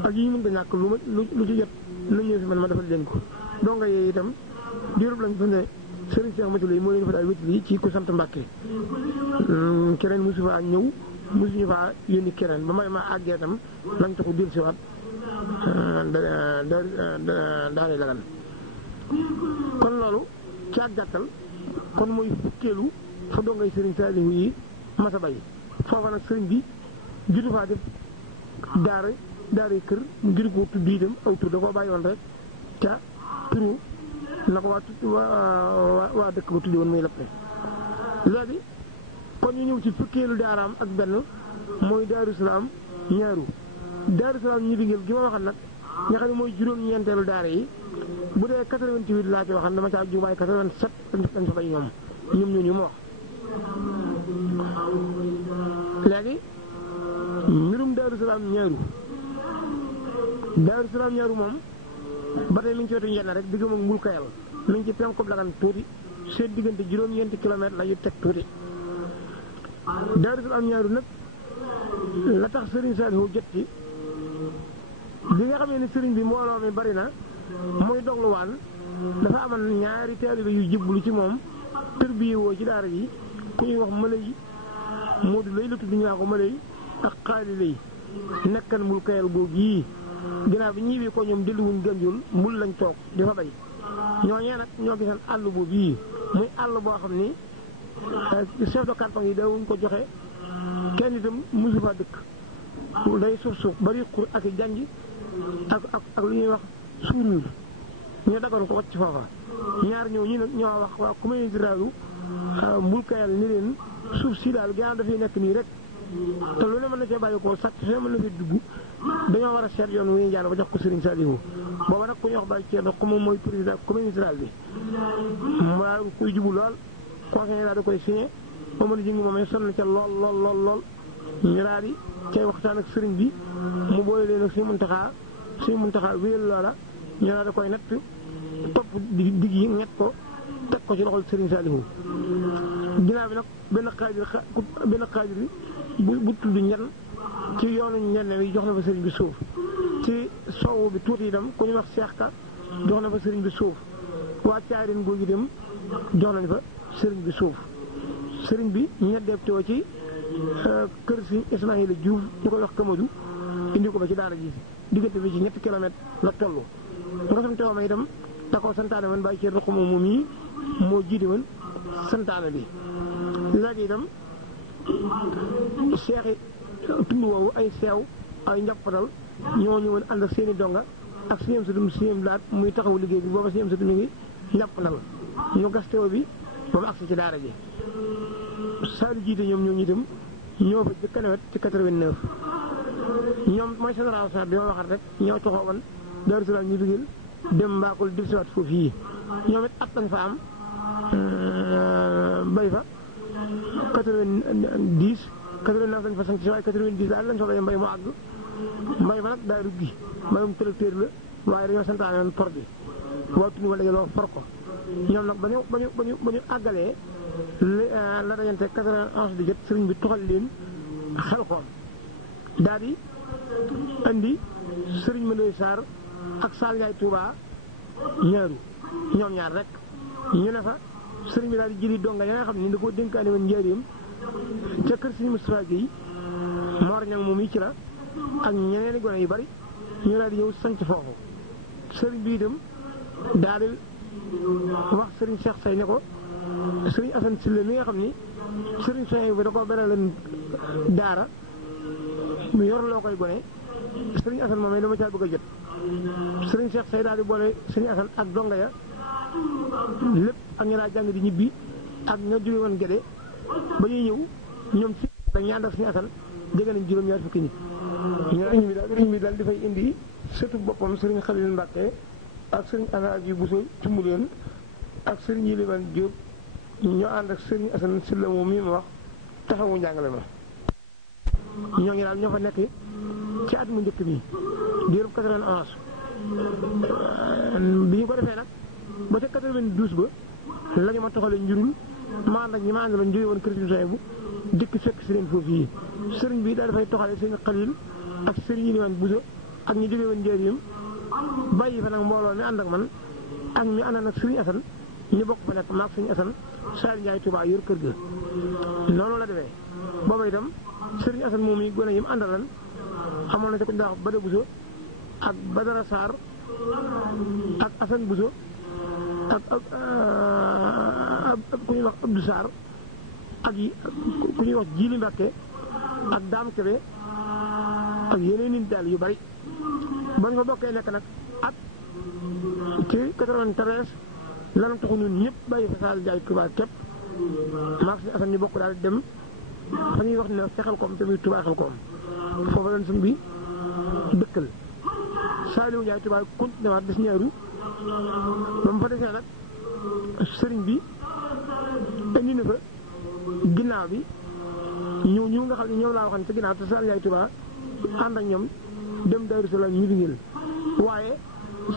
ak yi ñu mën ta ñàkk lu ci jot na ñëw fi man ma defal leen ko donga yee itam diirub lañ fa ne sëriñ Cheikh Matulay moo leen fa daal wétali ci ku sant Mbàkke keneen mosu faa ñëw mosuñu faa yónni keneen ba may ma àggee itam lañ taxu dil siwaat daal lagan kon loolu ci ak gàttal kon mooy fukkeelu fa dongay sëriñ Saliou yi masa bay foofa nag sëriñ bi jutu faa def daara kër mu juru ko tudd itam aw tur da koo bàyyi woon rek ca turu na ko waa dëkk ba tuddi woon muy lappe léegi kon ñu ñëw ci fukkeelu daaraam ak benn mooy Daaru Salaam ñaaru Daaru Salaam ñi bingil gi ma waxal nag nga xam ne mooy juróom-ñeenteelu daara yi bu dee 88 laa ci waxan dama caa juumaay 87 dañ fa bay ñoom ñu ma wax léegi mbirum Daaru Salaam ñaaru moom ba tey mi ngi ci wetu njenn rek diggam ak Mbul Kayal mi ngi ci penku Lagan tuuti seen diggante juróom-ñeenti kilomètres la yu teg tuuti Daaru Salaam ñaaru nag la tax Serigne Saliou jot ci bi nga xamee ne sëriñ bi mbooloo mi bari na muy dogluwaan dafa amoon ñaari taalibe yu jëbblu ci moom tërbiye woo ci daara yi ku ñuy wax Malay Moodu lay la tudd ñu naa ko Malay ak Xaali lay nekkan Mbul Kayal googu yii ginnaaw bi ñiibee ko ñoom delluwuñ Ganjool Mbul lañ toog di fa bay ñooñee nag ñoo gisal àll boobu yii muy àll boo xam ni chef de canton yi dawuñ ko joxe kenn itam mosu fa dëkk day suuf bari xur ak i janj ak lu ñuy wax suuruur ñu dagoon ko wacc foofa ñaar ñoo ñi nag ñoo wax waa communauté rurale mbul kayal ni leen suuf si daal gannaaw dafay nekk nii rek te lu ne mën na cee bàyyi ko sàcc fee mën na fee dugg dañoo war a seet yoon wi ñaan ba jox ko Serigne Saliou booba nag ku ñuy wax Baye Thierno ko moom mooy président communauté rurale bi maa koy jubu lool conseiller daal da koy signé ba mën a jëngi moom sonn na ca lool ñu daal di cay waxtaan ak sëriñ bi mu boole leen ak suñu muntaxaa wéyal loola ñu daal da koy natt topp digg yi ñett ko teg ko ci loxol Serigne Saliou ginnaaw bi nag benn xaajir bu tudd ñenn ci yoonu ñenn wi jox na fa sëriñ bi suuf ci soowu bi tuuti itam ku ñu wax Seex Ka jox na fa sëriñ bi suuf waa Caarin googu dem jox nañ fa sëriñ bi suuf sëriñ bi ñeddeebtoo ci kër si Ismaïla Diouf ñu koy wax Kamadou indi ko ba ci daara ji diggante bi ci ñetti kilomètre la toll nga sam teewama itam da ko santaane woon bàyyi ci roquma moom yi moo jiite woon santaane bi léegi itam seexi tund woowu ay seew ay njàppatal ñoo ñëwoon ànd ak seeni donga ak siem satum laat muy taxaw liggéey bi booba siem satum mi ngi njàppandal ñu gas teew bi ba mu agsi ci daara ji saali jiite ñoom ñoo itam ñoo fa jëkk a nawet ci 89 ñoom mooy génération bi ma waxat rek ñoo toxoo woon Daaru Salaam ñu dugal dem mbaakul dil siwaat foofu yi ñoom it at lañ fa am bay fa 90 89 lañ fa sant si waaye 90 daal lañ fa bay mbay mu àgg mbay ma nag daa ruggi mbayum tracteur la waaye dañoo santaane woon por bi waa tund wala yoloo for ko ñoom nag ba ñu àggalee la dajante 91 di jot sëriñ bi toxal leen xel koom daal di andi sëriñ Mandoy Sarr ak Sall Ndiaye Touba ñoom ñaar rek ñu ne fa sëriñ bi daal di jëli donga ya nga xam ne da koo dénkaane woon njaareem ca kër sëriñ Moustapha Guèye Mor Ñang moom yi ci la ak ñeneeni gone yu bari ñu daal di ñëw sanc foofu sëriñ bi itam daal di wax sëriñ Cheikh Say ne ko sëriñ Assane Sylla mi nga xam ni sëriñ Soye bi da ko beral leen daara mu yor loo koy gone sëriñ Assane moom dama caa bëgg a jot sëriñ Cheikh Say daal di boole sëriñ Assane ak donga ya lépp ak ña daa jàng di ñibbi ak ña jóge woon Gédé ba ñuy ñëw ñoom si dañ ñaan def sëriñ Assane jege nañ juróom-ñaar fukki nit sëriñ bi daal di fay indi sëtu boppam sëriñ Xalil Mbàkke ak sëriñ Alaaji Buso Cumbuleen ak sëriñ Yiliman Jóob ñoo ànd ak sëriñ Assane Sylla moom mi ma wax taxawu njàngale ma ñooñu daal ñoo fa nekk ci at mu njëkk bi diirub 91 bi ñu ko defee nag ba ca 92 ba la ñu ma toxalee njurul ma ànd ak ñi ma àndaloon jóge woon kër si bu dikk fekk si leen foofu yi sëriñ bi daal dafay toxalee sëriñ Xalil ak sëriñ Yiliman Buso ak ñi jóge woon njëriñam bàyyi fa nag mbooloo mi ànd ak man ak ñu ànd nag sëriñ Assane ñu bokk fa nekk maag sëriñ Assane Sall Ndiaye Touba yor kër ga noonu la demee booba itam sëriñ Assane moom yi gone yi mu àndalan amoon na ci ku ñu wax Bada Buso ak Badara Sarr ak Assane Buso ak ku ñuy wax Abdou Sarr ak ku ñuy wax Jili Mbàkke ak Daam Kebe ak yeneen nit daal yu bari ba ñu fa bokkee nekk nag at ci 93 lanu taxu ñun ñëpp bàyyi fa Sall Ndiaye Touba képp maag si Assane ñu bokk daal dem fa ñuy wax ne fexel koom te muy Touba xel koom foofu leen suñ bi dëkkal Saliou Ndiaye Touba continué waat des ñaaru ba mu fa desee nag sëriñ bi indi na fa ginnaaw bi ñu nga xam ne ñoom laa waxoon te ginnaaw te Saliou Ndiaye Touba ànd ak ñoom dem Daaru Salaam ñu dingil waaye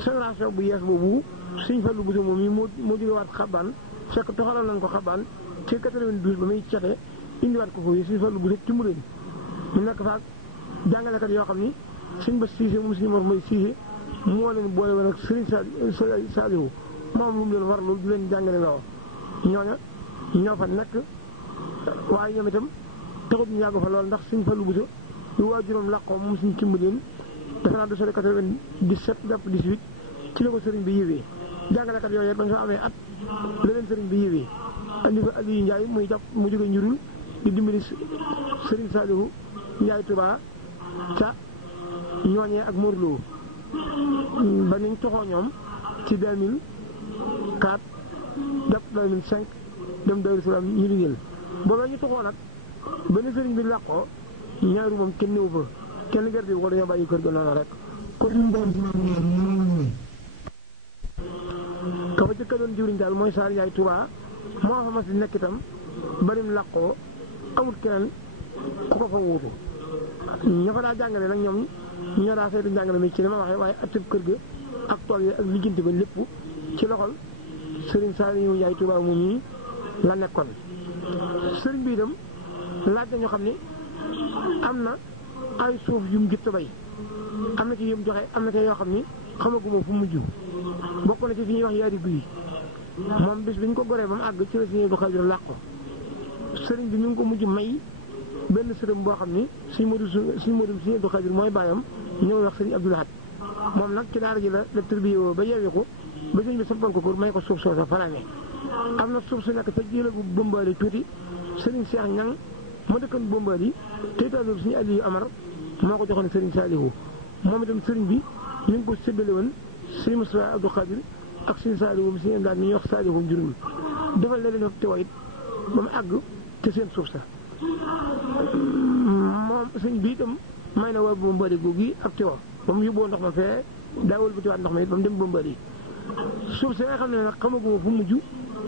génération bu yees boobu Sëriñ Fallu Buso moom yi moo jóge waat xabaan fekk toxalal nañ ko xabaan ci 92 ba muy cete indiwaat ko foofu Sëriñ Fallu Buso ci muréen ñu nekk faak jàngalekat yoo xam ni Sëriñ Bas Siise moom Sëriñ Mor mooy Siise moo leen boole woon ak Sëriñ Saaliwu moom lu mu leen war loolu di leen jàngale loo ñooña ñoo fa nekk waaye ñoom itam taxut ñu yàgg fa lool ndax Sëriñ Fallu Buso lu waajuram làqoo moom suñu Cumbuleen dafa naa dosole 97 jàpp 18 ci la ko sëriñ bi yëwee jàngalekat yooyu ba nga fa amee at la leen sëriñ bi yëwee andi fa Aliou Ndiaye muy jàpp mu jóge njurul di dimbali sëriñ Saliou Ndiaye Touba ca ñooñee ak Morlo ba niñ toxoo ñoom ci 2004 jàpp 2005 dem Daaru Salaam ñu liggéeyal booba ñu toxoo nag benn sëriñ bi làqoo ñaaru moom kenn néew fa kenn gerte bi ko dañoo bàyyi kër ga noonu rek ko suñu Daaru Salaam ka fa jëkka doon jëwriñ daal mooy Saar Njaay Tuubaa moo fa mas di nekk itam barim làqoo amul keneen ku ko fa wuutu ña fa daa jàngale nag ñoom ñoo daa seeti jàngale mi ci li ma waxee waaye attib kër ga ak tool yi ak lijjanti ba lépp ci loxol sëriñ Saaliw Njaay Tuubaa moom ñii la nekkoon sëriñ bi itam laaj na ñoo xam ne am na ay suuf yu mu jëtt bay am na ci yu mu joxe am na ci yoo xam ni xamaguma fu mujj bokk na ci fi ñuy wax yaari guy moom bis bi ñu ko goree ba mu àgg ci la Sëriñ Abdou Khadre làqu sëriñ bi ñu ngi ko mujj may benn sërëm boo xam ni Sëriñ Abdou Khadre mooy baayam ñëw wax Sëriñ Abdou Lahad moom nag ci daara ji la tërbiye woo ba yeewee ko ba sëriñ bi sampal ko kur may ko suuf soosa fa la ne am na suuf su nekk ca jéelagu Bombaali tuuti sëriñ Cheikh Ñang ma dëkkan Bombaali te taalib Sëriñ Aliou Amar moo ko joxoon sëriñ Saalihu moom itam sëriñ bi ñu ngi ko séddale woon Sëriñ Moustapha Abdou Khadre ak Sëriñ Saalihu Sëriñ daal mi ñuy wax Saalihu njurul defal la leen te wayit ba mu àgg te seen suuf sa moom sëriñ bi itam may na waa Bombaali googu ak Tiwa ba mu yóbboo ndox ma fee daa wëlbatiwaat ndox ma it ba mu dem Bombaali suuf si nga xam ne nag xamaguma fu mujj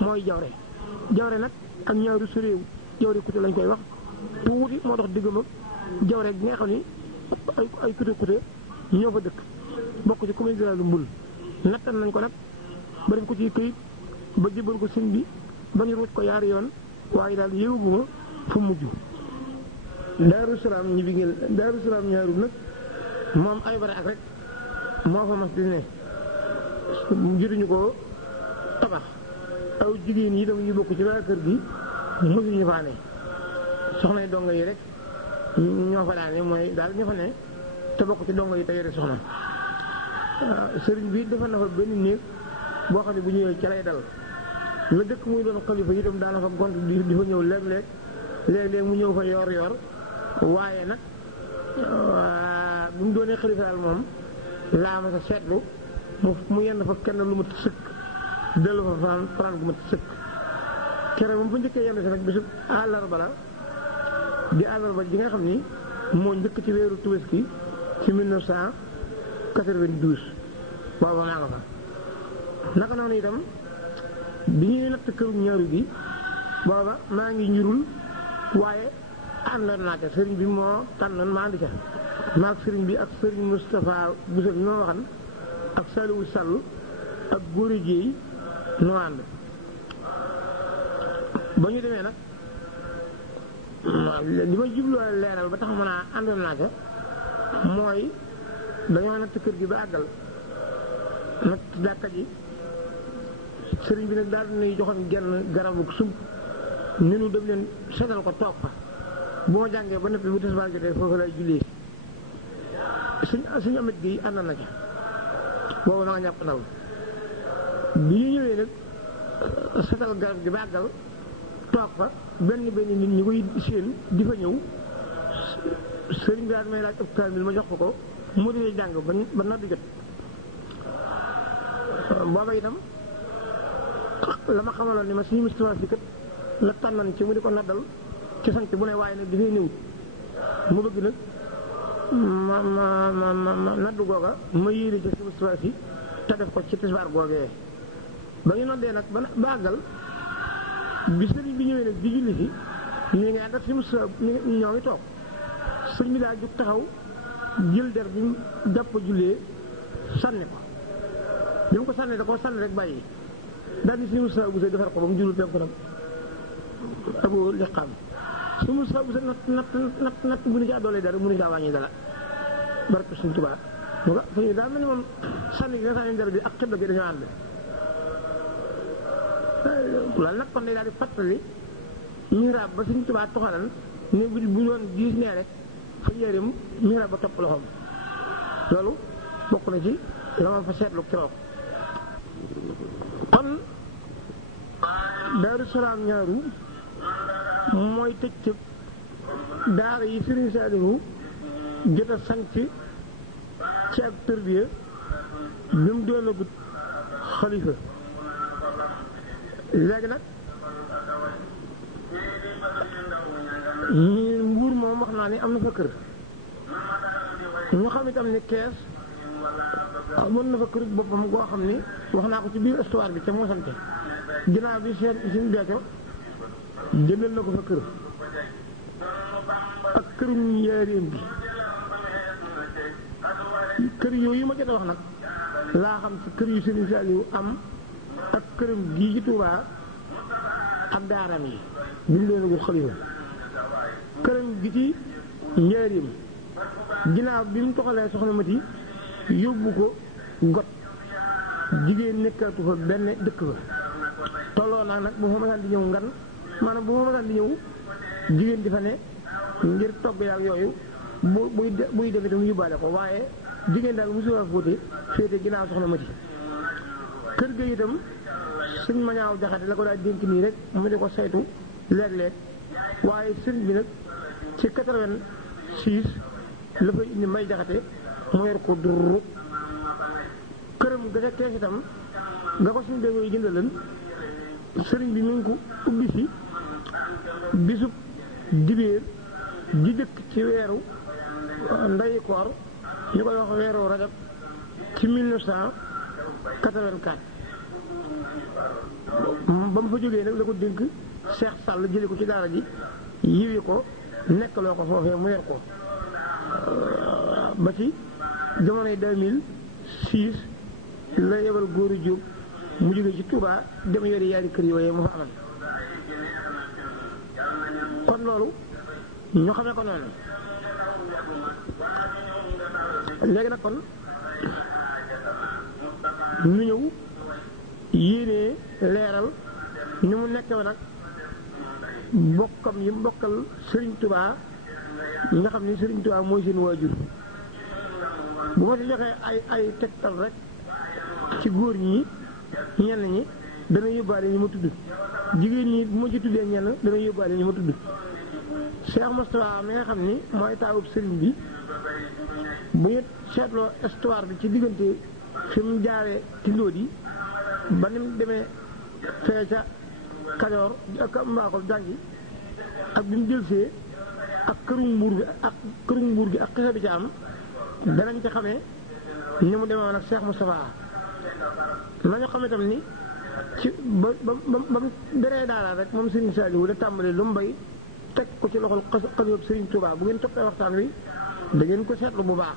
mooy jawre nag ak ñaaru soréew jawre kute lañ koy wax tuuti moo dox diggam ak jawre gi nga xam ni ay kute ñoo fa dëkk bokk ci commune rurale Mbul nattan nañ ko nag ba def ko ci këyit ba jëbal ko sëñ bi ba ñu ruuj ko yaari yoon waaye daal yëguguma fu mujj Daaru Salaam ñaaru nag moom ay bare ak rek moo fa mas di ne jotuñu ko tabax aw jigéen yi tam yu bokk ci waa kër gi mosuñu faa ne soxna dongo yi rek ñoo fa daane mooy daal ña fa ne te bokk ci dongo yi te yore soxna sëriñ bi dafa na fa benn néeg boo xam ne bu ñëwee ci lay dal la dëkk muy doon xalifa yi itam daana fa gont di fa ñëw léeg-léeg mu ñëw fa yor waaye nag bu mu doonee xalifa daal moom laa ma sa seetlu mu yenn fa kenn lu mat sëkk dellu fa fanaan gu mat sëkk kere moom fa njëkkee yenn si nag bisu àllarba la di àllarba ji nga xam ni moo njëkk ci weeru Tabaski ci 1992 booba maa nga fa naka noonu itam bi ñuy natt këru ñaaru bi booba maa ngi njurul waaye àndoon naa ca sëriñ bi moo tànnoon ma ànd ca maag sëriñ bi ak sëriñ Moustapha Bousso bi noo waxan ak Saliou Sall ak Góori Jéey noo ànd ba ñu demee nag li ma jubloo leeral ba tax mën a àndoon naa ca mooy dañoo natt kër gi ba àggal natt jàkka ji sëriñ bi nag daal dinañ joxoon genn garabu sump ni nu dem leen seetal ko toog fa bu ma jàngee ba noppi bu tisbaar jotee foofu lay jullee suñu amet gi ànd na ca boobu na nga ñàpp ndaw bi ñu ñëwee nag seetal garab gi ba àggal toog fa benn nit ñi koy séen di fa ñëw sëriñ bi daal may laaj ëpp kaamil ma jox ko mu di jàng ba noddu jot booba itam la ma xamaloon ni ma suñu Moustapha si kat la tànnan ci mu di ko naddal ci sant bu ne waaye nag dafay néewut mu bëgg nag ma naddu googa ma yéene ci suñu Moustapha si te def ko ci tisbaar googee ba ñu noddee nag ba àggal bi sëriñ bi ñëwee nag di julli si ñu ngi ànd ak suñu Moustapha ñoo ngi toog sëriñ bi daa jóg taxaw jël der bi mu jàpp jullee sànni ko bi mu ko sànni da koo sànni rek bàyyi daal di suñu Moustapha Bousso defar ko ba mu jullu penku nag abo li xam suñu Moustapha Bousso natt bu ñu caa doolee dara mënu caa wàññi dara barke suñu Tuubaa mu nga fu ñu daa mel ni moom sànni gi nga sànni der bi ak xibla gi dañoo ànd loolu nag kon day daal di fàttali mihraab ba suñu Tuubaa toxalan ne bu doon diis nee rek fa njëriñ mihraab ba topp loxoom loolu bokk na ci la ma fa seetlu keroog kon Daaru Salaam ñaaru mooy tëj tëb daara yi Sëriñ Saalihu jot a sanc ci ak tërbiya bi mu doon agut xalifa léegi nag Mbuur moom wax naa ni am na fa kër ñu xam itam ni Kees amoon na fa kër boppam goo xam ni wax naa ko ci biir histoire bi ca moo sante ginnaaw bi suñu Béthio jëndal na ko fa kër ak kërum Njaaréem bi kër yooyu ma jot a wax nag laa xam ci kër yu Serigne Saliou am ak këram gii ci Touba ak daaram yi bi mu doonagul xalifa këram gi ci Njaaréem ginnaaw bi mu toxalee soxna Mati yóbbu ko got jigéen nekkatu fa benn dëkk fa tolloo naa nag bu ma masaan di ñëw ngan maanaam bu ma masaan di ñëw jigéen di fa ne ngir togg yaak yooyu buy dem itam yóbbaale ko waaye jigéen daal mosu waa fóote féete ginnaaw soxna Mati kër ga itam sëñ Mañaaw Jaxate la ko daal dénk nii rek mu di ko saytu léeg-léeg waaye sëriñ bi nag ci 86 la fay indi May Jaxate mu yor ko dur këram ga ca Kees itam nga ko suñu déggoo yi jëndalan sëriñ bi mi ngi ko ubbi si bisub dibéer ji jëkk ci weeru ndayi koor ñu koy wax weeru rajab ci 1984 ba mu fa jógee nag la ko dénk Cheikh Sall jële ko ci daara ji yiwi ko nekk loo ko foofee mu yor ko ba ci jamonoy 2006 la yebal góoru Jóob mu jóge ci Touba dem yori yaari kër yooyee mu fa amal kon loolu ñu xamee ko noonu léegi nag kon ñu ñëw yéenee leeral ni mu nekkee nag bokkam yi mbokkal Serigne Touba nga xam ni Serigne Touba mooy seen waajur bu ma si joxee ay tegtal rek ci góor ñi ñenn ñi dana yóbbaale ñi ma tudd jigéen ñi bu ma ci tuddee ñenn dana yóbbaale ñi ma tudd Cheikh Moustapha mi nga xam ni mooy taawub Serigne bi bu ñu seetloo histoire bi ci diggante fi mu jaaree ci Ndóodi ba ni mu demee fee ca Kajoor ak Mbakol jàngi ak bi mu jëlsee ak kërum mbuur gi ak xisa bi ci am danañ ci xamee ni mu demoon ak Cheikh Moustapha nañu xam itam ni ci ba mu deree daala rek moom Serigne Saliou da tàmbali lu mu bay teg ko ci loxol xalifa Serigne Touba bu ngeen toppee waxtaan wi da ngeen ko seetlu bu baax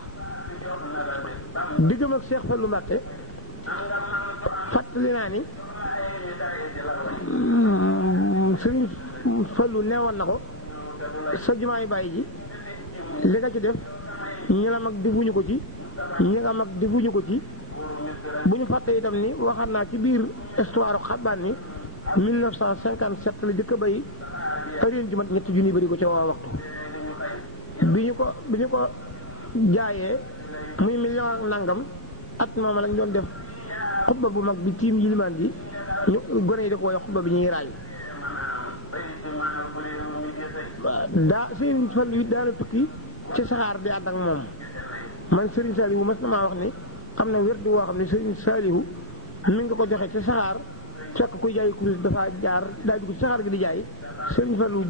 diggam ak Cheikh Fallou Mbacké fàttali naa ni Serigne Fallou neewoon na ko sa jumaay bàyyi ji li nga ci def ñi la mag defuñu ko ci ñi nga mag defuñu ko ci bu ñu fàttee itam ni waxaat naa ci biir histoire xabaan ni 1957 la jëkk a bay ëréen ji mat ñetti junni bari ko ca waa waxtu bi ñu ko jaayee muy million ak nangam at moom lañ doon def xutba bu mag bi tiim yilimaan bi ñu gone yi da ko woy xutba bi ñuy raay daa Serigne Fallou it daana tukki ci saxaar di ànd ak moom man Serigne Saliou mas na maa wax ni am na wér di woo xam ne Serigne Saliou mi nga ko joxe ci saxaar fekk kuy jaay kurus dafa jaar daal di ko ci saxaar gi di jaay Serigne Fallou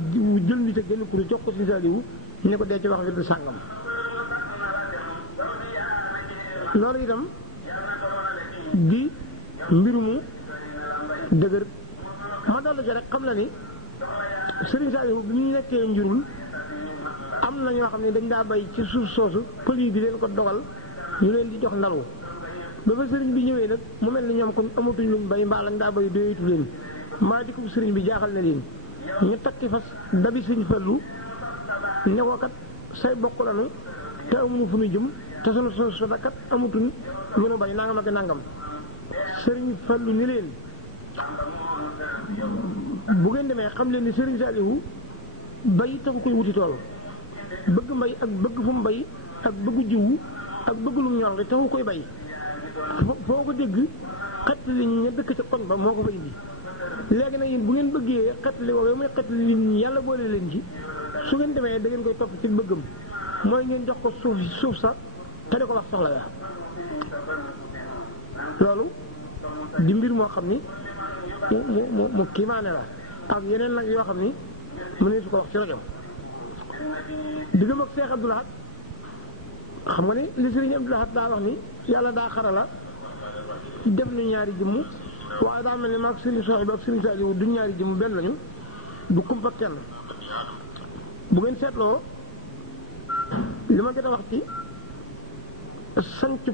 jël nit ak genn kurus jox ko Serigne Saliou ne ko dee ci wax wér sàngam loolu itam di mbir mu dëgër ma dollu ci rek xam la ni Serigne Saliou bi ñu nekkee njurul am na ñoo xam ne dañ daa bay ci suuf soosu pël yi di leen ko dogal ñu leen di jox ndalu ba fa sëriñ bi ñëwee nag mu mel ni ñoom kon amatuñ luñ bay mbaa lañ daa bay doyatu leen mbaa di ko sëriñ bi jaaxal na leen ñu takki fas dabi Serigne Fallou ne ko kat say bokk lanu te amuñu fu ñu jëm te sunu suuf kat amatuñ lu nu bay nangam ak nangam Serigne Fallou ni leen bu ngeen demee xam leen ni Serigne Saliou bay taxu koy wuti tool bëgg mbay ak bëgg fu mu bay ak bëgg jiwu ak bëgg lu mu ñor li taxu koy bay foo ko dégg xet li ñu dëkk ca koñ ba moo ko fa indi léegi nag yéen bu ngeen bëggee xet li woowee muy xet li ñi yàlla boole leen ci su ngeen demee da ngeen koy topp ci bëggam mooy ngeen jox ko suuf sax te di ko wax soxla ya loolu di mbir moo xam ni mu kiimaane la ak yeneen nag yoo xam ni mu ne su ko wax ci rajo diggam ak Cheikh Abdou Lahad xam nga ni li Sëriñ Abdou Lahad daa wax ni yàlla daa xarala def nu ñaari jëmm waaye daa mel ni maag Sëriñ Souhaïbou ak Sëriñ Saliou du ñaari jëmm benn lañu du kumpa kenn bu ngeen seetloo li ma jot a wax ci sancu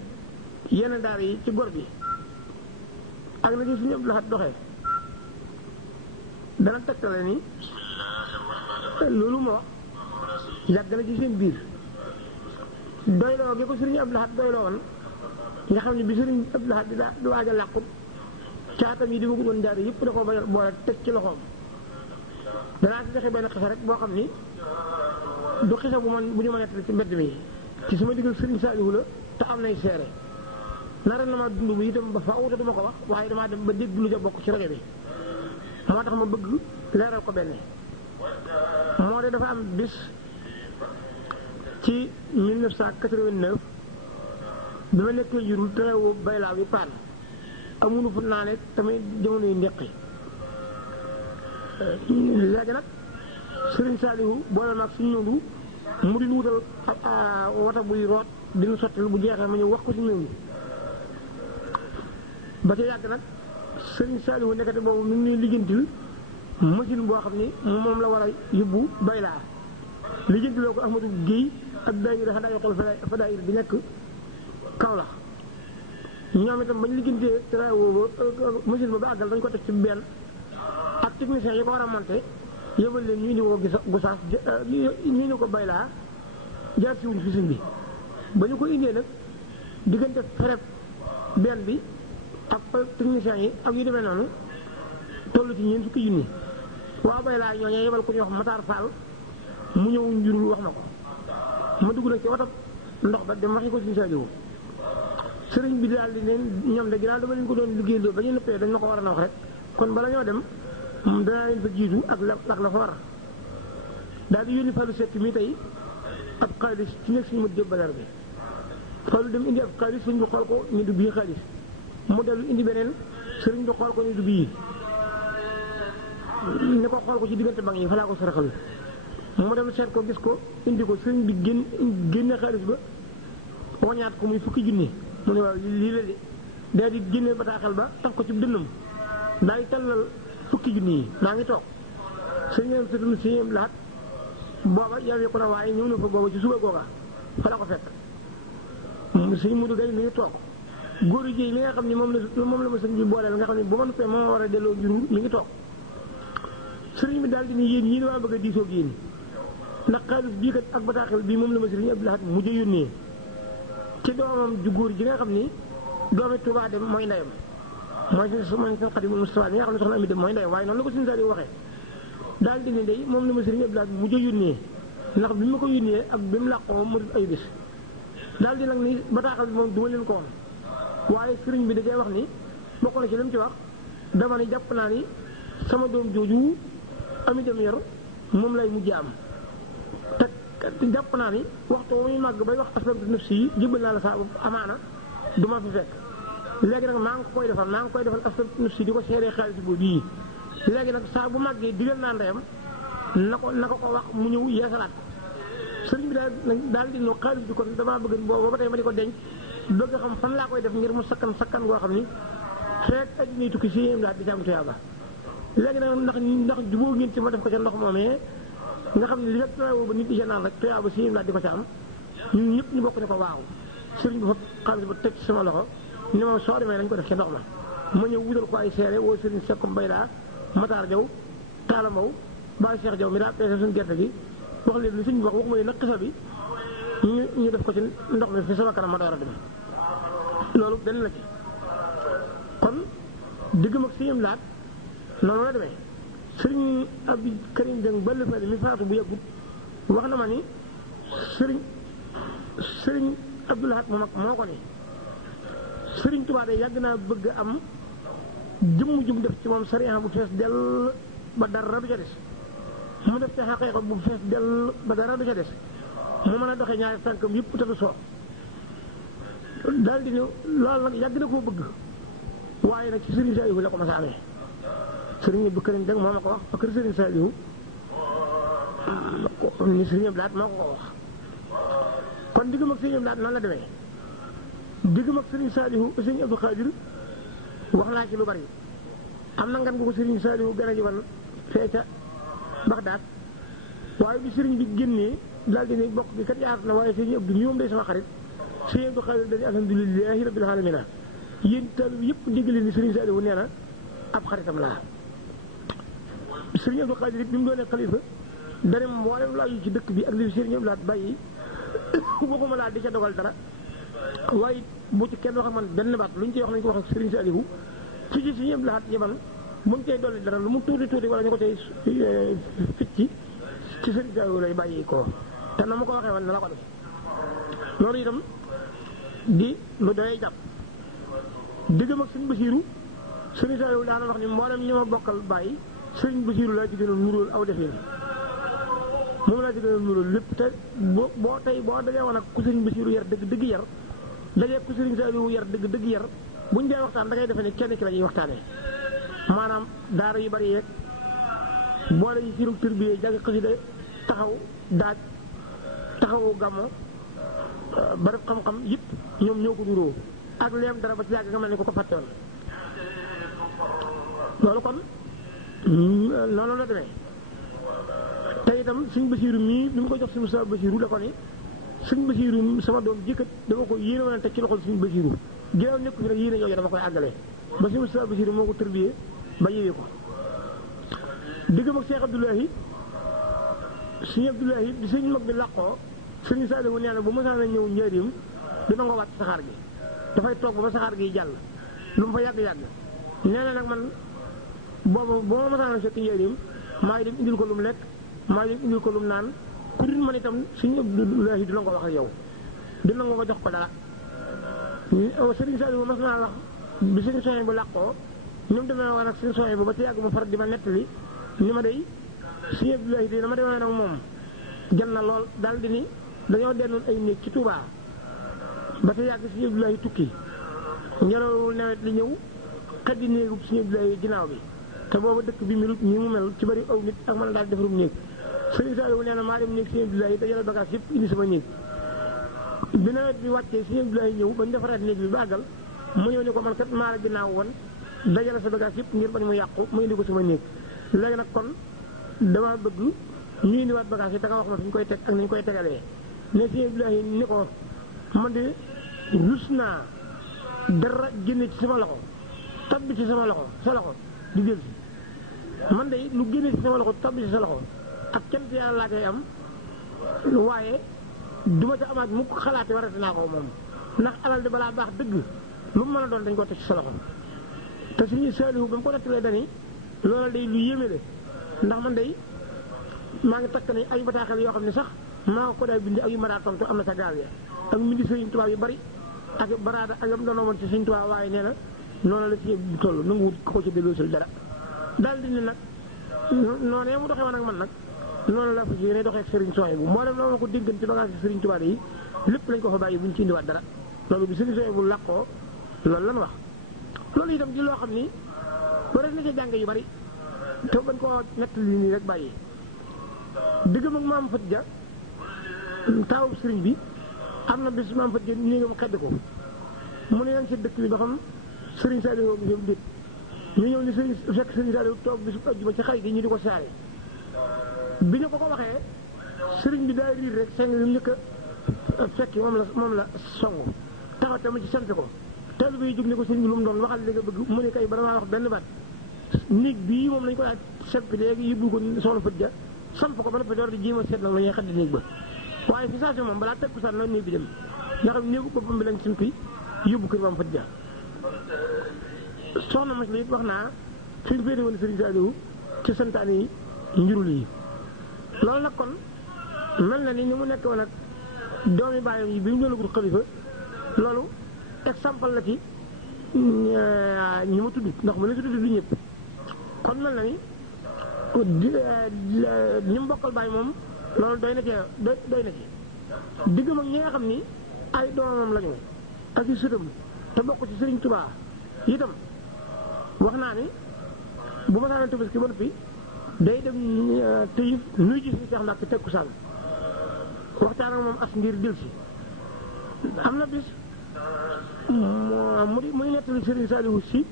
yenn daara yi ci gor bi ak na ci Sëriñ Abdou Lahad doxee dana tegtale ni loolu ma wax yàgg na ci seen biir doyloo gi ko Sëriñ Abdou Lahad doyloo woon nga xam ne bi Sëriñ Abdou Lahad di waaj a làqu caatam yi di ma doon jaar yëpp da koo bañ a boole teg ci loxoom danaa ci joxe benn xisa rek boo xam ni du xisa bu ñu ma nettali ci mbedd mi ci sama diggal Sëriñ Saalihu la te am nay seere nara na ma dund bi itam ba faaw te duma ko wax waaye damaa dem ba dégg lu ja bokk ci rajo bi moo tax ma bëgg leeral ko benn moo de dafa am bis ci 1989 bi ma nekkee jurul terewu baylaaw yi paan amuñu fu naa ne tamit jamono yu ndéqi léegi nag Sëriñ Saalihu boole maag suñu ñëndu mu di wutal wata buy root dina sottil bu jeexee ma ñëw wax ko si ñëndu ba ca yàgg nag Sëriñ Saalihu nekkati boobu mi ngi ñuy lijjantil machine boo xam ni moom la war a yóbbu baylaa lijjantiloo ko Ahmadou Guèye ak daayira xanaa yokkal fa daayira bi nekk Kaolack ñoom itam bañ liggéeyantee travaux machine ba àggal dañ ko teg ci benn ak technicien yi ko war a monté yëbal leen ñu indi ko Gossas ñu indi ko baylaa jaar si wuñ fi sëñ bi ba ñu ko indee nag diggante fereb benn bi ak technicien yi ak yu demee noonu toll ci ñeent fukki junni waa baylaa ñooñee yebal ko ñu wax Matar Fall mu ñëw njurul wax ma ko ma dugg nag ci oto ndox ba dem waxi ko Sëriñ Saalihu sëriñ bi daal di leen ñoom de ginnaaw dama leen ko doon liggéey ba ñu nëppee dañ ma ko war a wax rek kon bala ñoo dem danaa leen fa jiitu ak la fa war daal di yónni Fallou Seck mi tey ab xaalis ci nekk suñu mët jëb badar bi Fallou dem indi ab xaalis sëriñ bi xool ko ni du bii xaalis mu dellu indi beneen sëriñ bi xool ko ni du bii ni ko xool ko ci diggante bank yi fa laa ko saraxal mu dem seet ko gis ko indi ko sëriñ bi génne xaalis ba wañaat ko muy fukki junni mu ne waaw lii la de daal di génne bataaxal ba taf ko ci dënnam daal di tallal fukki junni yi maa ngi toog sëriñ sëriñ Sëriñ Lahad booba yàlla ko na waaye ñëw na fa booba ci suba googa fa la ko fekk sëriñ Mudu Gay mi ngi toog góor yi li nga xam ne moom la ma sëriñ bi booleel nga xam ne bu ma nuppee moo war a delloo juru mi ngi toog sëriñ bi daal di ni yéen ñii damaa bëgg a diisoo ak yéen ndax xaalis bii kat ak bataaxal bii moom la ma Sëriñ Abdou Lahad mujj yónnee ci doomam ju góor ji nga xam ni doomi Tuubaa dem mooy ndeyam mooy seen Xaadimu Mustafaa mi nga xam ne soxna Ami dem mooy ndeyam waaye noonu la ko Sëriñ Saaliw waxee daal di ne day moom la ma Sëriñ Abdou Lahad mujj yónnee ndax bi ma ko yónnee ak bi mu làqoo mu ay bis daal di nag ni bataaxal bi moom duma leen ko woon waaye sëriñ bi dajee wax ni bokk na ci li mu ci wax dama ni jàpp naa ni sama doom jooju Ami dem yor moom lay mujj am te jàpp naa ni waxtu muy màgg bay wax aslamtu nafsi yi jëbbal naa la saa amaana du ma fi fekk léegi nag maa ngi koy defal aslamtu nafsi di ko seeree xaalis boobu yi léegi nag saa bu màggee digal naa ndeyam na ko wax mu ñëw yeesalaat ko sëriñ bi daal di no xaalis bi kon damaa bëgg boobu ba tey ma di ko denc bëgg xam fan laa koy def ngir mu sakkan goo xam ni feek addinay tukki si yéen daal di jàmm tuyaaba léegi nag ndax jubóo ngeen ci ma def ko ca ndox moomee nga xam ne li nga tuyaaba ba nit di ca naan rek tuyaaba si yéen daal di ko ca am ñun ñëpp ñu bokk ne ko waaw sëriñ bi fa xaalis ba teg ci sama loxo ni ma soo demee dañ ko def ca ndox ma ñëw wutal ko ay seere woo sëriñ Sekkom Bayla Matar Jaw Taala Mbow Baay Cheikh Jaw mi daa peese suñu gerte gi wax leen li suñ bi wax waxuma leen nag xisa bi ñu def ko ci ndox mi fi sama kanam ma door a dem loolu benn la ci kon diggam ak Sëriñ Laat noonu la demee sëriñ Abdou Karim Deng Balla Fally mi faatu bu yàggut wax na ma ni sëriñ Abdou Lahad moom ak moo ko ni sëriñ Tuubaa de yàgg naa bëgg am jëmm jum def ci moom sariya bu fees dell ba dara du ca des mu def ci xaqiiqa bu fees dell ba dara du ca des mu mën a doxee ñaari tànkam yëpp te du soo daal di ne loolu nag yàgg na koo bëgg waaye nag ci sëriñ Saalihu la ko mas a amee sëriñ Abdou Karim Deng moo ma ko wax fa kër sëriñ Saalihu ni Sëriñ Abdou Lahad moo ko wax kon diggam ak Sëriñ Abdou Lahad noonu la demee diggam ak Sëriñ Saalihu Sëriñ Abdou Khadir wax naa ci lu bari am na ngan gu ko Sëriñ Saalihu gën a jiwan fee ca Baxdaad waaye bi sëriñ bi génnee daal di ne bokk bi kat yaatu na waaye Sëriñ Abdou mi moom day sama xarit Sëriñ Abdou Khadir dañu alhamdulilahi rabbil alamina yéen taalib yëpp dégg leen ni Sëriñ Saalihu nee na ab xaritam laa Sëriñ Abdou Khadir it bi mu doonee xalifa dara mboolem laa yu ci dëkk bi ak li Sëriñ Abdou Lahad bàyyi waxuma laa di ca dogal dara waaye bu ci kenn wax ak man benn baat lu ñu cee wax nañ ko wax ak Sëriñ Saalihu fi ci Sëriñ Abdou Lahad yeman bu ñu cay dolli dara lu mu tuuti tuuti wala ñu ko tey ficci ci Sëriñ Saalihu lay bàyyi ko te na ma ko waxee woon na la ko def loolu itam di lu doy jàpp diggam ak Sëriñ Basiiru Sëriñ Saalihu daana wax ni mboolem ñi ma bokkal bàyyi Sëriñ Basiiru laa ci gënoon nuróol aw defin moom laa ci gënoon nuróol lépp te boo tey boo dajee woon ak ku Sëriñ Basiiru yar dëgg dëgg yar dajee ku Sëriñ Saalihu yar dëgg dëgg yar buñ dee waxtaan da ngay defe ne kenn ki la ñuy waxtaanee maanaam daara yu bari yeeg boole yi siru tërbiyee jàng xasida taxaw daaj taxawu gàmmo bari xam-xam yëpp ñoom ñoo ko nuróo ak leem dara ba ci yàgg nga mel ni ko fàttewoon loolu kon noonu la demee te itam Sëriñ Basiiru mii bi mu ko jox si Moussa Basiiru da ko ni Sëriñ Basiiru sama doom jëkkat dama ko yéene woon teg ci loxol Sëriñ Basiiru ginnaaw nekk fi nag yéene ñooñu dama koy àggale ba si Moussa Basiiru moo ko tërbiyee ba yéwee ko diggam ak Cheikh Abdoulahi Sëriñ Abdoulahi bi sëriñ mag bi làqoo Sëriñ Saalihu nee na bu ma saana ñëw njaarim dina nga wàcc saxaar gi dafay toog ba ba saxaar gi jàll lu mu fa yàgg-yàgg nee na nag man boobu boo ma masaana fekk njaarim maa ngi dem indil ko lu mu lekk maa ngi dem indil ko lu mu naan ku dul man itam Sëriñ Abdoulahi dina ko wax ak yow dina nga ko jox ko dara Sëriñ Saalihu mas naa wax bi Sëriñ Sohaybu bu làqoo ñoom demee woon ak Sëriñ Sohaybu ba ci yàgg mu far di ma nettali ni ma day Sëriñ Abdoulahi de dama demee nag moom jël na lool daal di ni dañoo dennoon ay néeg ci Touba ba ci yàgg Sëriñ Abdoulahi tukki ngelaw nawet li ñëw xeddi néegub Sëriñ Abdoulahi ginnaaw bi te booba dëkk bi melut ñi mu mel ci bari aw nit ak mën a daal defarum néeg Sëriñ Saalihu nee na maa dem néeg Sëriñ Abdoulahi dajale bagage yëpp indi sama néeg bi nawet bi wàccee Sëriñ Abdoulahi ñëw bañ defaraat néeg bi bàggal mu ñëw ni ko man kat maa la ginnaaw woon dajale sa bagage yëpp ngir bañ mu yàqu ma indi ko sama néeg léegi nag kon dama bëgg ñu indiwaat bagage yi te nga wax ma fi ñu koy teg ak ni ñu koy tegalee ne Sëriñ Abdoulahi ni ko man de rus naa dara génne ci sama loxo tabbi ci sama loxo sa loxo di jël si man de lu génne ci sama loxo tabbi ci sa loxo ak cant yàlla laa koy am waaye duma ca amaat mukk xalaate warati naa ko moom ndax alal de balaa baax dëgg lu mu mën a doon dañ ko teg ci sa loxo te Sëriñ Saalihu ba mu ko nettalee dani loola day lu yéeme de ndax man day maa ngi takk ne ay bataaxal yoo xam ne sax maa ko daay bindi ak yu ma daa tontu am na sa gaaw ya ak mbindi Sëriñ Tuubaa yu bari ak baraada ak yam doon woon ci Sëriñ Tuubaa waaye nee na noonu la ci bu toll nangu wut ko ci delloosul dara daal di ne nag noonee mu doxee woon ak man nag noonu la fa yéene doxee ak Sëriñ Sohaybu moo dem la ko déggan ci bagage Sëriñ Tuubaa yi lépp lañ ko fa bàyyi bu ñu ci indiwaat dara loolu bi Sëriñ Sohaybu làqoo loolu lan wax loolu itam di loo xam ni war na ci jàng yu bari te bañ koo nettali nii rek bàyyi diggam ak maam Fat Ja taawub sëriñ bi am na bis maam Fat Ja nii nga mu xedd ko mu ne yan si dëkk bi ba xam Sëriñ Saalihu ñëw déet ñu ñëw ni sëriñ fekk Sëriñ Saalihu toog bisu àjjuma ci xarit yi ñu di ko saare bi ñu ko waxee sëriñ bi daay riir rek seng bi mu njëkk a fekki moom la songu taxaw tamit ci sant ko teel bi jóg ne ko sëriñ bi lu mu doon waxal li nga bëgg mu ne kay bala maa wax benn baat néeg bii moom lañ ko daal seppi léegi yóbbu ko soxna Fat Ja samp ko ba noppi door di jéem a seet nag la ñuy xaddi néeg ba waaye fi saa si moom balaa teg ko sax na néeg bi dem nga xam néegu boppam bi lañ simpi yóbbu kër maam Fat Ja soxna mos la it wax naa fi mu féete woon Sëriñ Saalihu ci santaane yi njurul yi loolu nag kon mel na ni mu nekk woon ak doomi baayam yi bi mu doonagul xalifa loolu exemple la ci ñi ma tudd ndax ma ne tudd du ñëpp kon mel na ni ñi mu bokkal baay moom loolu doy na ci diggam ak ñi nga xam ni ay doomam lañu ak i sëtam te bokk ci Sëriñ Tuubaa itam wax naa ni bu ma saana Tabaski ba noppi day dem tëyif nuy ji si Seex Mbàkke takkusaan waxtaan ak moom as ngir dil si am na bis muy nettali Sëriñ Saalihu si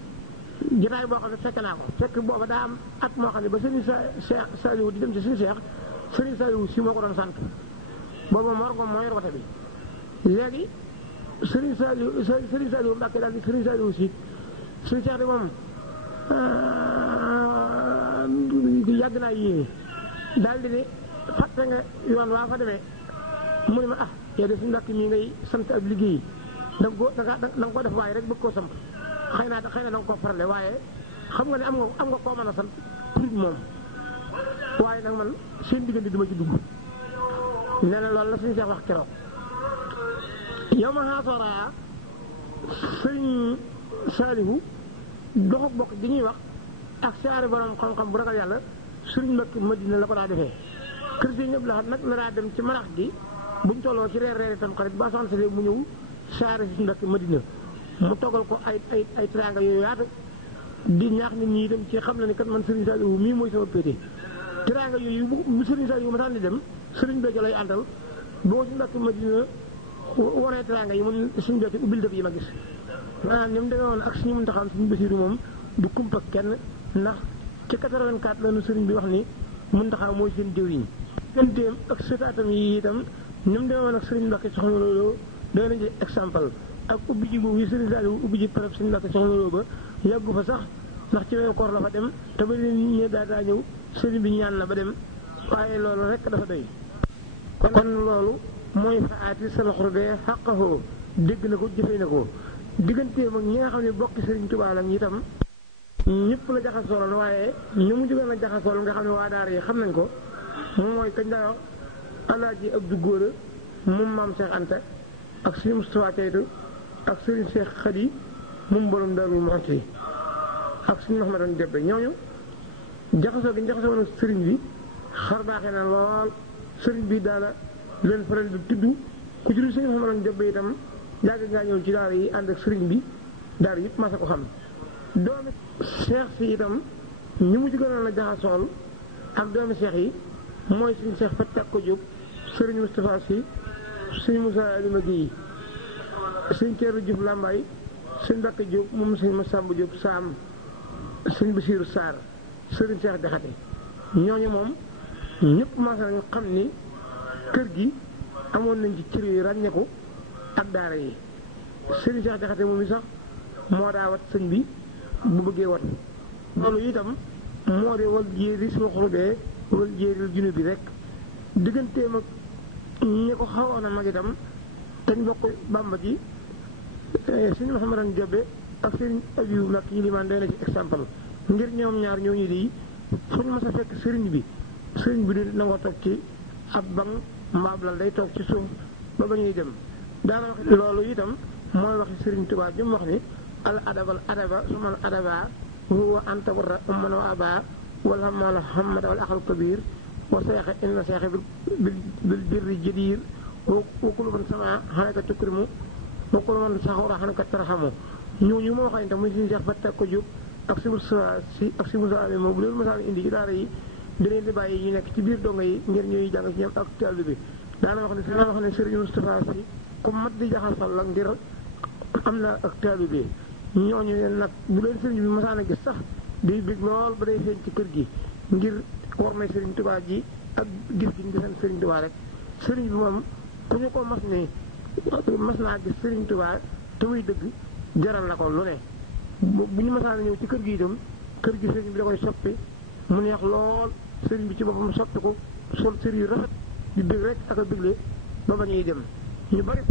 jotaay boo xam ne fekk naa ko fekk booba daa am at moo xam ne ba Sëriñ Saalihu di dem ci suñu seex Sëriñ Saalihu si moo ko doon sant booba moo yor wate bi léegi Sëriñ Saalihu Mbàkke daal di Sëriñ Saalihu si suñu seex di moom yàgg naa yéene daal di ne fàtte nga yoon waa fa demee mu ne ma yow de suñu Mbàkke mii ngay sant ab liggéey da nga ko def waaye rek bëgg koo samp xëy na da nga ko farale waaye xam nga ne am nga koo mën a sant pour moom waaye nag man seen diggante duma ci dugg nee na loolu la suñu seex wax keroog yow ma xaasooraa sëñ Saalihu doxu bokk gi ñuy wax ak saari borom xam-xam bu ragal yàlla Sëriñ Mbàkke Madina la ko daa defee kër si ñëpp la nag la daa dem ci marax gi bu ñu tolloo ci reer itam xarit ba sant mu ñëw saari Sëriñ Mbàkke Madina mu toggal ko ay teraanga yooyu yaatu di ñaax nit ñi dem ci xam na ni kat man Sëriñ Saalihu mii mooy sama pété teraanga yooyu bu Sëriñ Saalihu ma saan di dem Sëriñ Béthio lay àndal boo Sëriñ Mbàkke Madina waree teraanga yi mun Sëriñ Béthio ubbil dëkk yi ma gis maanaam ni mu demee woon ak suñu Muntaxa suñu Basiiru moom du kumpa kenn ndax ci 84 la nu sëriñ bi wax ni Muntaxa mooy seen jëwriñ digganteem ak sëtaatam yi itam ni mu demee woon ak Sëriñ Mbàkke Soxna Lo doy nañu exemple ak ubbi ji boobu yi Sëriñ Saalihu ubbi ji parab Sëriñ Mbàkke Soxna Lo ba yàggu fa sax ndax ci weeru koor la fa dem te ba leen ñi daa ñëw sëriñ bi ñaan na ba dem waaye loolu rek dafa doy kon loolu mooy faati sal xurbee xaqahoo dégg na ko jëfee na ko digganteem ak ñi nga xam ne bokki Sëriñ Tuubaa lañ itam ñëpp la jaxasooloon waaye ñu mu jógee la jaxasool nga xam ne waa daara yi xam nañ ko moom mooy kañ daa wax Alaaji Abdu Góora moom maam Cheikh Anta ak Sëriñ Moustapha Caytu ak Sëriñ Cheikh Khady moom borom Daaru Muxti ak Sëriñ Mahamadan Jabbe ñooñu jaxasoo gi jaxasoo woon sëriñ bi xar baaxee na lool sëriñ bi daana leen faral di tudd ku ci dul Sëriñ Mahamadan Jabbe itam yàgg ngaa ñëw ci daara yi ànd ak sëriñ bi daara yëpp masa ko xam doomi seex si itam ñi mu ci gënoon a jaxasool ak doomi seex yi mooy suñu seex Fatak ko Jóob sëriñ Moustapha Si sëñ Moussa Alima Guèye sëñ Thierno Diouf Lambaye sëñ Mbacke Diop moom sëñ Massamba Diop Saam sëñ Bassirou Sarr sëriñ Cheikh Jaxate ñooñu moom ñëpp maasa nañu xam ni kër gi amoon nañ ci cër yu ràññeeku ak daara yi sëriñ Cheikh Jaxate moom i sax moo daa wat sëñ bi bu bëggee wat loolu itam moo di wal jéeri suma xurubee wal jéeri junne bi rek digganteem ak ñi ko xawoon a mag itam te ñu bokk Bàmba ji sëñ Mahamadan Jobbe ak sëñ Abiyu Mbàkke yi limaan doy na ci exemple ngir ñoom ñaar ñooñu di fu ñu mës a fekk sëriñ bi di nangoo toog ci ab bang mbaab lal day toog ci suuf ba ba ñuy dem daana wax loolu itam mooy waxi sëriñ Tuubaa bi mu wax ni al adabal adaba sumal adaba huwa anta warra umman wa aba wal hamala hamada wal axal kabir wa seexe inna seexe bil birri jadiir wa kullu man sama xanaka tukrimu wa kullu man saxura xanaka tarxamu ñooñu moo xam ne tam muy suñu seex Fatak ko Jóob ak si Moussa si ak si Moussa Alima moom bu leen mosaan indi ci daara yi dinañ di bàyyi ñu nekk ci biir dongo yi ngir ñuy jàng ci ñoom ak taalibe bi daana wax ne Sëriñ Moustapha Si ku mat di jaxasal la ngir am na ak taalibe bi ñooñu leen nag bu leen sëriñ bi mosaan a gis sax day bég lool ba day feeñ ci kër gi ngir war may Sëriñ Tuubaa ji ak gis gi ñu giseen Sëriñ Tuubaa rek sëriñ bi moom ku ñu ko mas naa gis Sëriñ Tuubaa te muy dëgg jaral na ko lu ne bu ñu mosaan a ñëw ci kër gi itam kër gi sëriñ bi da koy soppi mu neex lool sëriñ bi ci boppam soppi ko sol sër yu rafet di bég rek ak a bégle ba ba ñuy dem ñu bari